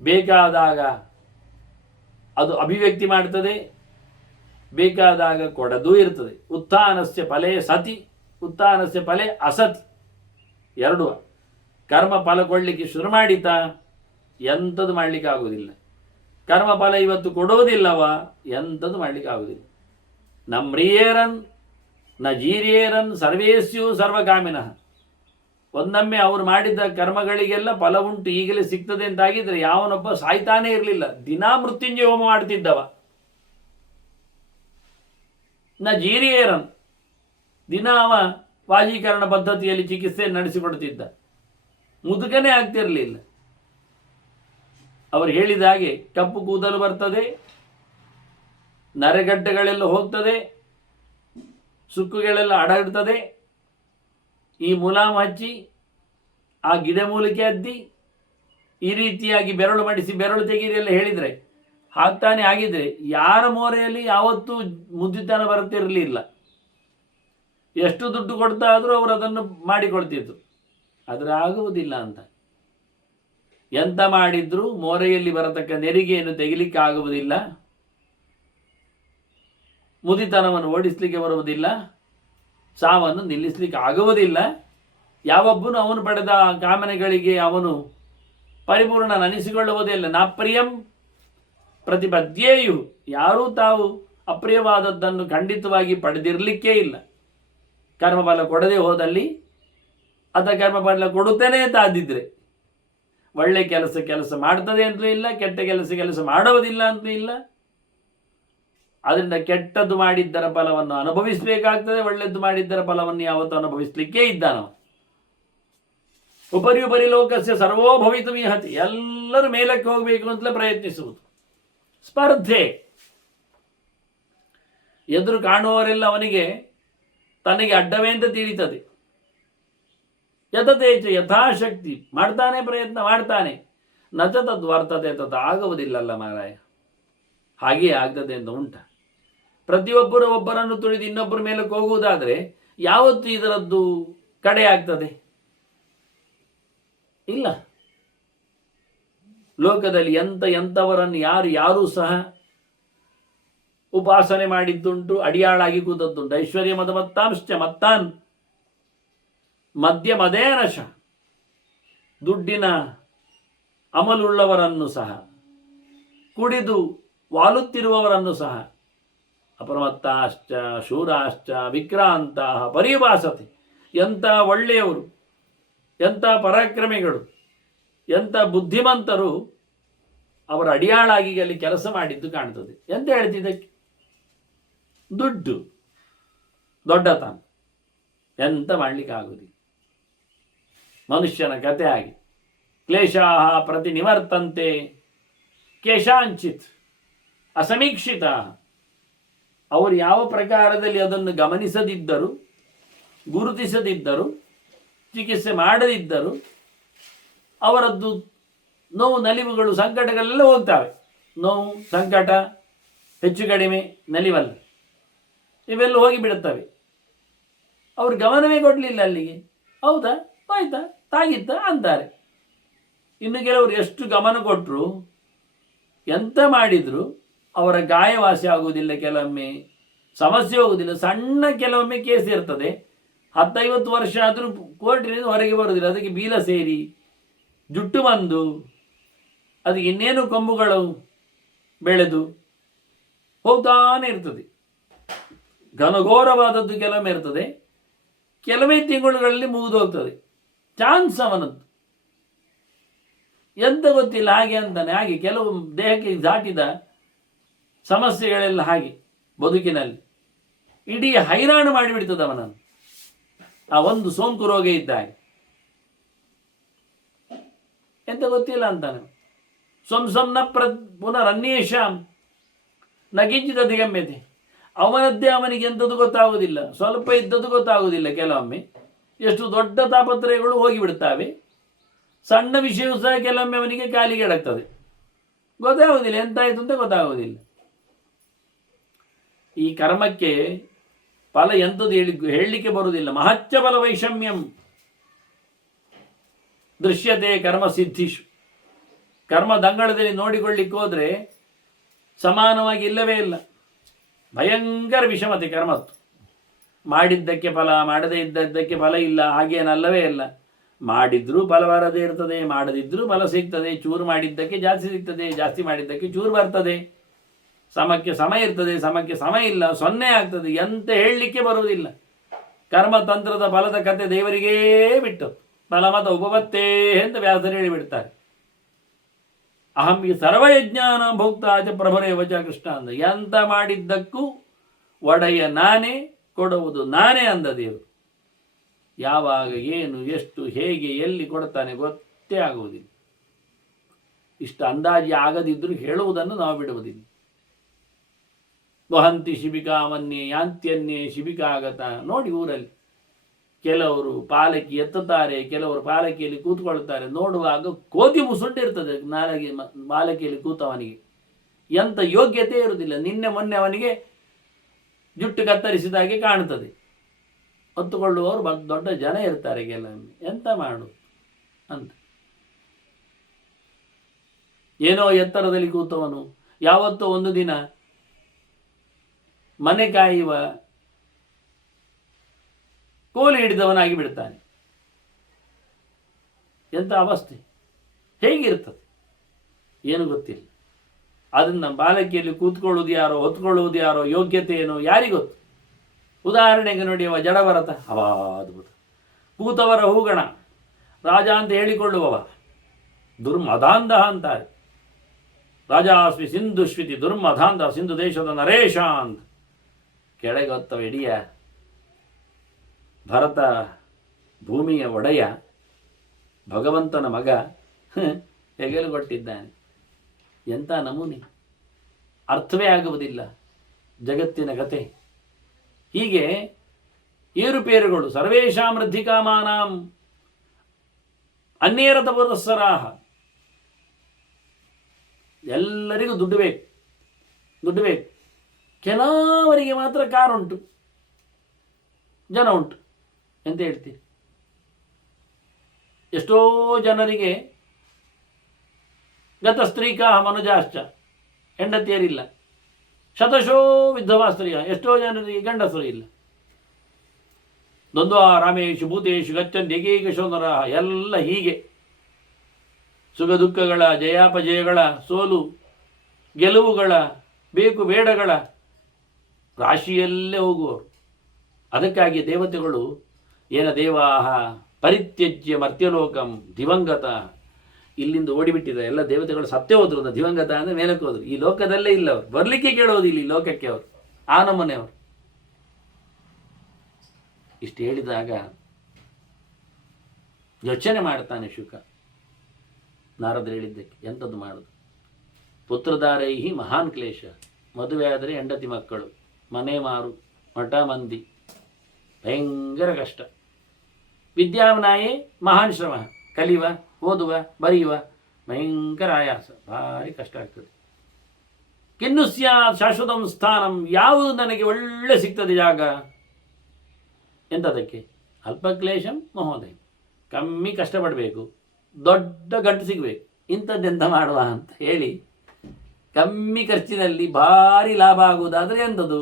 ಬೇಕಾದಾಗ ಅದು ಅಭಿವ್ಯಕ್ತಿ ಮಾಡ್ತದೆ, ಬೇಕಾದಾಗ ಕೊಡದೂ ಇರ್ತದೆ. ಉತ್ಥಾನಸ್ಯ ಫಲೇ ಸತಿ, ಉತ್ಥಾನಸ್ಯ ಫಲೇ ಅಸತಿ. ಎರಡು. ಕರ್ಮ ಫಲ ಕೊಡಲಿಕ್ಕೆ ಶುರು ಮಾಡಿತಾ ಎಂಥದ್ದು ಮಾಡಲಿಕ್ಕೆ ಆಗುವುದಿಲ್ಲ. ಕರ್ಮ ಫಲ ಇವತ್ತು ಕೊಡೋದಿಲ್ಲವ, ಎಂಥದ್ದು ಮಾಡಲಿಕ್ಕೆ ಆಗುವುದಿಲ್ಲ. ನಮ್ರಿಯೇರನ್ ನ ಜೀರಿಯೇರನ್ ಸರ್ವೇಸ್ಯೂ ಸರ್ವಕಾಮಿನಃ. ಒಂದೊಮ್ಮೆ ಅವರು ಮಾಡಿದ ಕರ್ಮಗಳಿಗೆಲ್ಲ ಫಲ ಉಂಟು, ಈಗಲೇ ಸಿಗ್ತದೆ ಅಂತಾಗಿದ್ರೆ ಯಾವನೊಬ್ಬ ಸಾಯ್ತಾನೇ ಇರಲಿಲ್ಲ. ದಿನಾ ಮೃತ್ಯುಂಜಯ ಹೋಮ ಮಾಡ್ತಿದ್ದವ. ನ ಜೀರಿಯೇರನ್, ದಿನ ಅವ ವಾಜೀಕರಣ ಪದ್ಧತಿಯಲ್ಲಿ ಚಿಕಿತ್ಸೆ ನಡೆಸಿಕೊಡ್ತಿದ್ದ, ಮುದುಕನೇ ಆಗ್ತಿರಲಿಲ್ಲ. ಅವರು ಹೇಳಿದ ಹಾಗೆ ಕಪ್ಪು ಕೂದಲು ಬರ್ತದೆ, ನರೆಗಡ್ಡೆಗಳೆಲ್ಲ ಹೋಗ್ತದೆ, ಸುಕ್ಕುಗಳೆಲ್ಲ ಅಡಗಿರ್ತದೆ. ಈ ಮುಲಾಮ್ ಹಚ್ಚಿ, ಆ ಗಿಡಮೂಲಿಕೆ ಅದ್ದಿ, ಈ ರೀತಿಯಾಗಿ ಬೆರಳು ಮಡಿಸಿ ಬೆರಳು ತೆಗೀರಿ ಎಲ್ಲ ಹೇಳಿದರೆ ಹಾಕ್ತಾನೆ ಆಗಿದ್ರೆ ಯಾರ ಮೋರೆಯಲ್ಲಿ ಯಾವತ್ತೂ ಮುದ್ದಿತನ ಬರುತ್ತಿರಲಿಲ್ಲ. ಎಷ್ಟು ದುಡ್ಡು ಕೊಡ್ತಾ ಆದರೂ ಅವರು ಅದನ್ನು ಮಾಡಿಕೊಳ್ತಿದ್ರು. ಆದರೆ ಆಗುವುದಿಲ್ಲ ಅಂತ. ಎಂತ ಮಾಡಿದ್ರೂ ಮೋರೆಯಲ್ಲಿ ಬರತಕ್ಕ ನೆರಿಗೆಯನ್ನು ತೆಗಿಲಿಕ್ಕೆ ಆಗುವುದಿಲ್ಲ, ಮುದಿತನವನ್ನು ಓಡಿಸ್ಲಿಕ್ಕೆ ಬರುವುದಿಲ್ಲ, ಸಾವನ್ನು ನಿಲ್ಲಿಸಲಿಕ್ಕೆ ಆಗುವುದಿಲ್ಲ. ಯಾವೊಬ್ಬನು ಅವನು ಪಡೆದ ಕಾಮನೆಗಳಿಗೆ ಅವನು ಪರಿಪೂರ್ಣ ಅನಿಸಿಕೊಳ್ಳುವುದೇ ಇಲ್ಲ. ನಾಪ್ರಿಯಂ ಪ್ರತಿಪದ್ಯೇಯು, ಯಾರೂ ತಾವು ಅಪ್ರಿಯವಾದದ್ದನ್ನು ಖಂಡಿತವಾಗಿ ಪಡೆದಿರಲಿಕ್ಕೇ ಇಲ್ಲ. ಕರ್ಮಫಲ ಕೊಡದೆ ಹೋದಲ್ಲಿ ಅದ ಕರ್ಮಫಲ ಕೊಡುತ್ತೇನೆ ತಾದಿದ್ರೆ ಒಳ್ಳೆ ಕೆಲಸ ಮಾಡ್ತದೆ ಅಂತಲೂ ಇಲ್ಲ, ಕೆಟ್ಟ ಕೆಲಸ ಮಾಡುವುದಿಲ್ಲ ಅಂತಲೂ ಇಲ್ಲ. ಅದರಿಂದ ಕೆಟ್ಟದ್ದು ಮಾಡಿದ್ದರ ಫಲವನ್ನು ಅನುಭವಿಸಬೇಕಾಗ್ತದೆ, ಒಳ್ಳೆದ್ದು ಮಾಡಿದ್ದರ ಫಲವನ್ನು ಯಾವತ್ತೂ ಅನುಭವಿಸಲಿಕ್ಕೇ ಇದ್ದಾನವ. ಉಪರಿ ಲೋಕಸ್ಯ ಸರ್ವೋ ಭವಿತು ಮೀಹತಿ, ಎಲ್ಲರೂ ಮೇಲಕ್ಕೆ ಹೋಗಬೇಕು ಅಂತಲೇ ಪ್ರಯತ್ನಿಸುವುದು. ಸ್ಪರ್ಧೆ. ಎದುರು ಕಾಣುವವರೆಲ್ಲ ಅವನಿಗೆ ತನಗೆ ಅಡ್ಡವೇ ಅಂತ ತಿಳಿತದೆ. ಯತತೇಚ ಯಥಾಶಕ್ತಿ ಮಾಡ್ತಾನೆ, ಪ್ರಯತ್ನ ಮಾಡ್ತಾನೆ. ನಚ ತದ್ವರ್ತತೆ, ತತ್ ಆಗುವುದಿಲ್ಲಲ್ಲ ಮಾರಾಯ. ಹಾಗೆಯೇ ಆಗ್ತದೆ ಅಂತ ಉಂಟ. ಪ್ರತಿಯೊಬ್ಬರು ಒಬ್ಬರನ್ನು ತುಳಿದು ಇನ್ನೊಬ್ಬರ ಮೇಲೆ ಹೋಗುವುದಾದರೆ ಯಾವತ್ತು ಇದರದ್ದು ಕಡೆ ಆಗ್ತದೆ? ಇಲ್ಲ. ಲೋಕದಲ್ಲಿ ಎಂಥವರನ್ನು ಯಾರೂ ಸಹ ಉಪಾಸನೆ ಮಾಡಿದ್ದುಂಟು, ಅಡಿಯಾಳಾಗಿ ಕೂತದ್ದುಂಟು. ಐಶ್ವರ್ಯ ಮದಮತ್ತಾಂಶ್ಚ ಮತ್ತಾನ್ ಮದ್ಯ ಮದೇನಶ, ದುಡ್ಡಿನ ಅಮಲುಳ್ಳವರನ್ನು ಸಹ, ಕುಡಿದು ವಾಲುತ್ತಿರುವವರನ್ನು ಸಹ, ಅಪರಮತ್ತಾಶ್ಚ ಶೂರಾಶ್ಚ ವಿಕ್ರಾಂತ ಪರಿಭಾಸತೆ. ಎಂಥ ಒಳ್ಳೆಯವರು, ಎಂಥ ಪರಾಕ್ರಮಿಗಳು, ಎಂಥ ಬುದ್ಧಿಮಂತರು ಅವರ ಅಡಿಯಾಳಾಗಿ ಅಲ್ಲಿ ಕೆಲಸ ಮಾಡಿದ್ದು ಕಾಣ್ತದೆ. ಎಂತ ಹೇಳ್ತಿದ್ದಕ್ಕೆ? ದುಡ್ಡು, ದೊಡ್ಡತನ, ಎಂತ ಮಾಡಲಿಕ್ಕೆ ಆಗುವುದಿಲ್ಲ. ಮನುಷ್ಯನ ಕತೆ ಆಗಿ ಕ್ಲೇಶಾಹ ಪ್ರತಿ ನಿವರ್ತಂತೆ ಕೇಶಾಂಚಿತ್ ಅಸಮೀಕ್ಷಿತ. ಅವರು ಯಾವ ಪ್ರಕಾರದಲ್ಲಿ ಅದನ್ನು ಗಮನಿಸದಿದ್ದರು, ಗುರುತಿಸದಿದ್ದರು, ಚಿಕಿತ್ಸೆ ಮಾಡದಿದ್ದರು, ಅವರದ್ದು ನೋವು ನಲಿವುಗಳು ಸಂಕಟಗಳೆಲ್ಲ ಹೋಗ್ತವೆ. ನೋವು ಸಂಕಟ ಹೆಚ್ಚು ಕಡಿಮೆ ನಲಿವಲ್ಲ, ಇವೆಲ್ಲ ಹೋಗಿಬಿಡುತ್ತವೆ. ಅವ್ರು ಗಮನವೇ ಕೊಡಲಿಲ್ಲ ಅಲ್ಲಿಗೆ. ಹೌದಾ, ಆಯ್ತಾ, ತಾಗಿತ್ತ ಅಂತಾರೆ. ಇನ್ನು ಕೆಲವರು ಎಷ್ಟು ಗಮನ ಕೊಟ್ಟರು, ಎಂತ ಮಾಡಿದ್ರು ಅವರ ಗಾಯವಾಸಿ ಆಗುವುದಿಲ್ಲ. ಕೆಲವೊಮ್ಮೆ ಸಮಸ್ಯೆ ಹೋಗುವುದಿಲ್ಲ. ಸಣ್ಣ ಕೆಲವೊಮ್ಮೆ ಕೇಸ್ ಇರ್ತದೆ, 10-50 ವರ್ಷ ಆದರೂ ಕೋರ್ಟಿನಿಂದ ಹೊರಗೆ ಬರುವುದಿಲ್ಲ. ಅದಕ್ಕೆ ಬೀಲ ಸೇರಿ ಜುಟ್ಟು ಬಂದು ಅದಕ್ಕೆ ಇನ್ನೇನು ಕೊಂಬುಗಳು ಬೆಳೆದು ಹೋಗ್ತಾನೆ ಇರ್ತದೆ. ಘನಘೋರವಾದದ್ದು ಕೆಲವೊಮ್ಮೆ ಇರ್ತದೆ, ಕೆಲವೇ ತಿಂಗಳುಗಳಲ್ಲಿ ಮುಗಿದು ಹೋಗ್ತದೆ. ಚಾನ್ಸ್ ಅವನದ್ದು ಎಂತ ಗೊತ್ತಿಲ್ಲ, ಹಾಗೆ ಅಂತಾನೆ. ಹಾಗೆ ಕೆಲವು ದೇಹಕ್ಕೆ ದಾಟಿದ ಸಮಸ್ಯೆಗಳೆಲ್ಲ ಹಾಗೆ ಬದುಕಿನಲ್ಲಿ ಇಡೀ ಹೈರಾಣು ಮಾಡಿಬಿಡ್ತದೆ ಅವನನ್ನು. ಆ ಒಂದು ಸೋಂಕು ರೋಗ ಇದ್ದಾಗ ಎಂತ ಗೊತ್ತಿಲ್ಲ ಅಂತಾನೆ. ಸಂಸಂನ ಪುನರನ್ಯೇಷಾಂ ನ ಕಿಂಚಿತ್ ಅಧಿಗಮ್ಯತೆ. ಅವನದ್ದೇ ಅವನಿಗೆ ಎಂಥದ್ದು ಗೊತ್ತಾಗುವುದಿಲ್ಲ, ಸ್ವಲ್ಪ ಇದ್ದದ್ದು ಗೊತ್ತಾಗುವುದಿಲ್ಲ. ಕೆಲವೊಮ್ಮೆ ಎಷ್ಟು ದೊಡ್ಡ ತಾಪತ್ರಯಗಳು ಹೋಗಿಬಿಡ್ತಾವೆ. ಸಣ್ಣ ವಿಷಯವೂ ಸಹ ಕೆಲವೊಮ್ಮೆ ಅವನಿಗೆ ಕಾಲಿಗೆ ಎಡಗ್ತದೆ, ಗೊತ್ತಾಗುವುದಿಲ್ಲ, ಎಂತಾಯಿತು ಅಂತ ಗೊತ್ತಾಗುವುದಿಲ್ಲ. ಈ ಕರ್ಮಕ್ಕೆ ಫಲ ಎಂಥದ್ದು ಹೇಳಲಿಕ್ಕೆ ಬರುವುದಿಲ್ಲ. ಮಹಚ್ಚ ಫಲ ವೈಷಮ್ಯಂ ದೃಶ್ಯತೆ ಕರ್ಮ ಸಿದ್ಧಿಷು. ಕರ್ಮ ದಂಗಳದಲ್ಲಿ ನೋಡಿಕೊಳ್ಳಿಕ್ಕೆ ಹೋದರೆ ಸಮಾನವಾಗಿ ಇಲ್ಲವೇ ಇಲ್ಲ. ಭಯಂಕರ ವಿಷಮತೆ ಕರ್ಮತ್ತು. ಮಾಡಿದ್ದಕ್ಕೆ ಫಲ, ಮಾಡದೇ ಇದ್ದದ್ದಕ್ಕೆ ಫಲ ಇಲ್ಲ, ಹಾಗೇನಲ್ಲವೇ ಇಲ್ಲ. ಮಾಡಿದ್ರೂ ಫಲ ಬರದೇ ಇರ್ತದೆ, ಮಾಡದಿದ್ರೂ ಫಲ ಸಿಗ್ತದೆ. ಚೂರು ಮಾಡಿದ್ದಕ್ಕೆ ಜಾಸ್ತಿ ಸಿಗ್ತದೆ, ಜಾಸ್ತಿ ಮಾಡಿದ್ದಕ್ಕೆ ಚೂರು ಬರ್ತದೆ. ಸಮಕ್ಕೆ ಸಮ ಇರ್ತದೆ, ಸಮಕ್ಕೆ ಸಮ ಇಲ್ಲ, 0 ಆಗ್ತದೆ. ಎಂತ ಹೇಳಲಿಕ್ಕೆ ಬರುವುದಿಲ್ಲ. ಕರ್ಮತಂತ್ರದ ಫಲದ ಕತೆ ದೇವರಿಗೇ ಬಿಟ್ಟು. ಫಲಮತ ಉಪಪತ್ತೇ ಅಂತ ವ್ಯಾಸರು ಹೇಳಿಬಿಡ್ತಾರೆ. ಅಹಂ ಈ ಸರ್ವಯಜ್ಞಾನ ಭೋಕ್ತಾಚ ಪ್ರಭರೇ ವಚ ಕೃಷ್ಣ ಅಂದ. ಎಂತ ಮಾಡಿದ್ದಕ್ಕೂ ಒಡೆಯ ನಾನೇ, ಕೊಡುವುದು ನಾನೇ ಅಂದ ದೇವರು. ಯಾವಾಗ, ಏನು, ಎಷ್ಟು, ಹೇಗೆ, ಎಲ್ಲಿ ಕೊಡ್ತಾನೆ ಗೊತ್ತೇ ಆಗುವುದಿಲ್ಲ. ಇಷ್ಟು ಅಂದಾಜಿ ಆಗದಿದ್ದರೂ ಹೇಳುವುದನ್ನು ನಾವು ಬಿಡುವುದಿಲ್ಲ. ವಹಂತಿ ಶಿಬಿಕಾಮನ್ಯೇ ಯಾಂತ್ಯನ್ಯೇ ಶಿಬಿಕಾಗತ. ನೋಡಿ ಊರಲ್ಲಿ ಕೆಲವರು ಪಾಲಕಿ ಎತ್ತುತ್ತಾರೆ, ಕೆಲವರು ಪಾಲಕಿಯಲ್ಲಿ ಕೂತ್ಕೊಳ್ತಾರೆ. ನೋಡುವಾಗ ಕೋತಿ ಮುಸುಂಡಿರ್ತದೆ ಪಾಲಕಿಯಲ್ಲಿ ಕೂತವನಿಗೆ. ಎಂಥ ಯೋಗ್ಯತೆ ಇರುವುದಿಲ್ಲ. ನಿನ್ನೆ ಮೊನ್ನೆ ಅವನಿಗೆ ಜುಟ್ಟು ಕತ್ತರಿಸಿದಾಗೆ ಕಾಣ್ತದೆ. ಹೊತ್ತುಕೊಳ್ಳುವವರು ದೊಡ್ಡ ಜನ ಇರ್ತಾರೆ ಕೆಲವೊಮ್ಮೆ. ಎಂತ ಮಾಡು ಅಂತ. ಏನೋ ಎತ್ತರದಲ್ಲಿ ಕೂತವನು ಯಾವತ್ತೋ ಒಂದು ದಿನ ಮನೆ ಕಾಯುವ ಕೋಲು ಹಿಡಿದವನಾಗಿ ಬಿಡ್ತಾನೆ. ಎಂಥ ಅವಸ್ಥೆ, ಹೇಗಿರ್ತದೆ ಏನು ಗೊತ್ತಿಲ್ಲ. ಅದನ್ನು ಬಾಲಕಿಯಲ್ಲಿ ಕೂತ್ಕೊಳ್ಳುವುದು ಯಾರೋ, ಹೊತ್ಕೊಳ್ಳುವುದು ಯಾರೋ, ಯೋಗ್ಯತೆ ಏನೋ ಯಾರಿಗೊತ್ತು. ಉದಾಹರಣೆಗೆ ನೋಡಿ, ಅವ ಜಡಭರತ, ಅದ್ಭುತ. ಕೂತವರ ಹೂಗಣ, ರಾಜ ಅಂತ ಹೇಳಿಕೊಳ್ಳುವವ ದುರ್ಮಧಾಂಧ ಅಂತಾರೆ. ರಾಜಾಸ್ಮಿ ಸಿಂಧುಶ್ವಿತಿ ದುರ್ಮಧಾಂಧ, ಸಿಂಧು ದೇಶದ ನರೇಶ ಅಂತ. ಕೆಳಗೆ ಹೊತ್ತವ ಇಡಿಯ ಭರತ ಭೂಮಿಯ ಒಡೆಯ, ಭಗವಂತನ ಮಗ, ಹೆಗಲು ಕೊಟ್ಟಿದ್ದಾನೆ. ಎಂಥ ನಮೂನೆ, ಅರ್ಥವೇ ಆಗುವುದಿಲ್ಲ ಜಗತ್ತಿನ ಕತೆ. ಹೀಗೆ ಏರುಪೇರುಗಳು. ಸರ್ವೇಷಾಂ ವೃದ್ಧಿಕಾಮಾನಾಂ ಅನ್ಯೇರತ ಪುರಸ್ಸರಾಹ. ಎಲ್ಲರಿಗೂ ದುಡ್ಡು ಬೇಕು, ದುಡ್ಡು ಬೇಕು. ಕೆಲವರಿಗೆ ಮಾತ್ರ ಕಾರುಂಟು, ಜನ ಉಂಟು. ಎಂತ ಹೇಳ್ತೀರಿ? ಎಷ್ಟೋ ಜನರಿಗೆ ಗತ ಸ್ತ್ರೀಕಾ ಮನುಜಾಶ್ಚ, ಹೆಂಡತಿಯರಿಲ್ಲ. ಶತಶೋ ವಿಧವಾ ಸ್ತ್ರೀಯ, ಎಷ್ಟೋ ಜನರಿಗೆ ಗಂಡಸರು ಇಲ್ಲ. ದ್ವಂದ್ವ ರಾಮೇಶು ಭೂತೇಶು ಗಚ್ಚಂತಿ ಏಕೈಕ ಶೋಧರ. ಎಲ್ಲ ಹೀಗೆ ಸುಖ ದುಃಖಗಳ, ಜಯಾಪಜಯಗಳ, ಸೋಲು ಗೆಲುವುಗಳ, ಬೇಕು ಬೇಡಗಳ ರಾಶಿಯಲ್ಲೇ ಹೋಗುವರು. ಅದಕ್ಕಾಗಿ ದೇವತೆಗಳು ಏನ ದೇವಾಹ ಪರಿತ್ಯಜ್ಯ ಮರ್ತ್ಯಲೋಕಂ ದಿವಂಗತ, ಇಲ್ಲಿಂದ ಓಡಿಬಿಟ್ಟಿದ್ದಾರೆ. ಎಲ್ಲ ದೇವತೆಗಳು ಸತ್ತೇ ಹೋದ್ರು. ದಿವಂಗತ ಅಂದರೆ ಮೇಲಕ್ಕೆ ಹೋದ್ರು. ಈ ಲೋಕದಲ್ಲೇ ಇಲ್ಲ ಅವರು, ಬರಲಿಕ್ಕೆ ಕೇಳೋದಿಲ್ಲ ಈ ಲೋಕಕ್ಕೆ ಅವರು, ಆ ನಮೂನೆಯವರು. ಇಷ್ಟು ಹೇಳಿದಾಗ ಯೋಚನೆ ಮಾಡ್ತಾನೆ ಶುಕ. ನಾರದರು ಹೇಳಿದ್ದಕ್ಕೆ ಎಂಥದ್ದು ಮಾಡೋದು? ಪುತ್ರಧಾರೈಹಿ ಮಹಾನ್ ಕ್ಲೇಶ. ಮದುವೆ ಆದರೆ ಹೆಂಡತಿ ಮಕ್ಕಳು, ಮನೆ ಮಾರು, ಮಠ ಮಂದಿ, ಭಯಂಕರ ಕಷ್ಟ. ವಿದ್ಯಾವನಾಯೇ ಮಹಾನ್ ಶ್ರಮ. ಕಲಿಯುವ, ಓದುವ, ಬರೆಯುವ ಭಯಂಕರ ಆಯಾಸ, ಭಾರಿ ಕಷ್ಟ ಆಗ್ತದೆ. ಕಿನ್ನು ಸ್ಯಾತ್ ಶಾಶ್ವತಂ ಸ್ಥಾನಂ. ಯಾವುದು ನನಗೆ ಒಳ್ಳೆ ಸಿಗ್ತದೆ ಜಾಗ? ಎಂಥದಕ್ಕೆ? ಅಲ್ಪ ಕ್ಲೇಶಂ ಮಹೋದಯ. ಕಮ್ಮಿ ಕಷ್ಟಪಡಬೇಕು, ದೊಡ್ಡ ಗಂಟು ಸಿಗಬೇಕು. ಇಂಥದ್ದೆಂತ ಮಾಡುವ ಅಂತ ಹೇಳಿ ಕಮ್ಮಿ ಖರ್ಚಿನಲ್ಲಿ ಭಾರಿ ಲಾಭ ಆಗುವುದಾದರೆ ಎಂಥದ್ದು?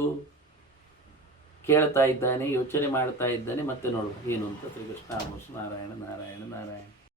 ಕೇಳ್ತಾ ಇದ್ದಾನೆ, ಯೋಚನೆ ಮಾಡ್ತಾ ಇದ್ದಾನೆ. ಮತ್ತೆ ನೋಡುವ ಏನು ಅಂತ. ಶ್ರೀಕೃಷ್ಣ ನಾರಾಯಣ ನಾರಾಯಣ ನಾರಾಯಣ.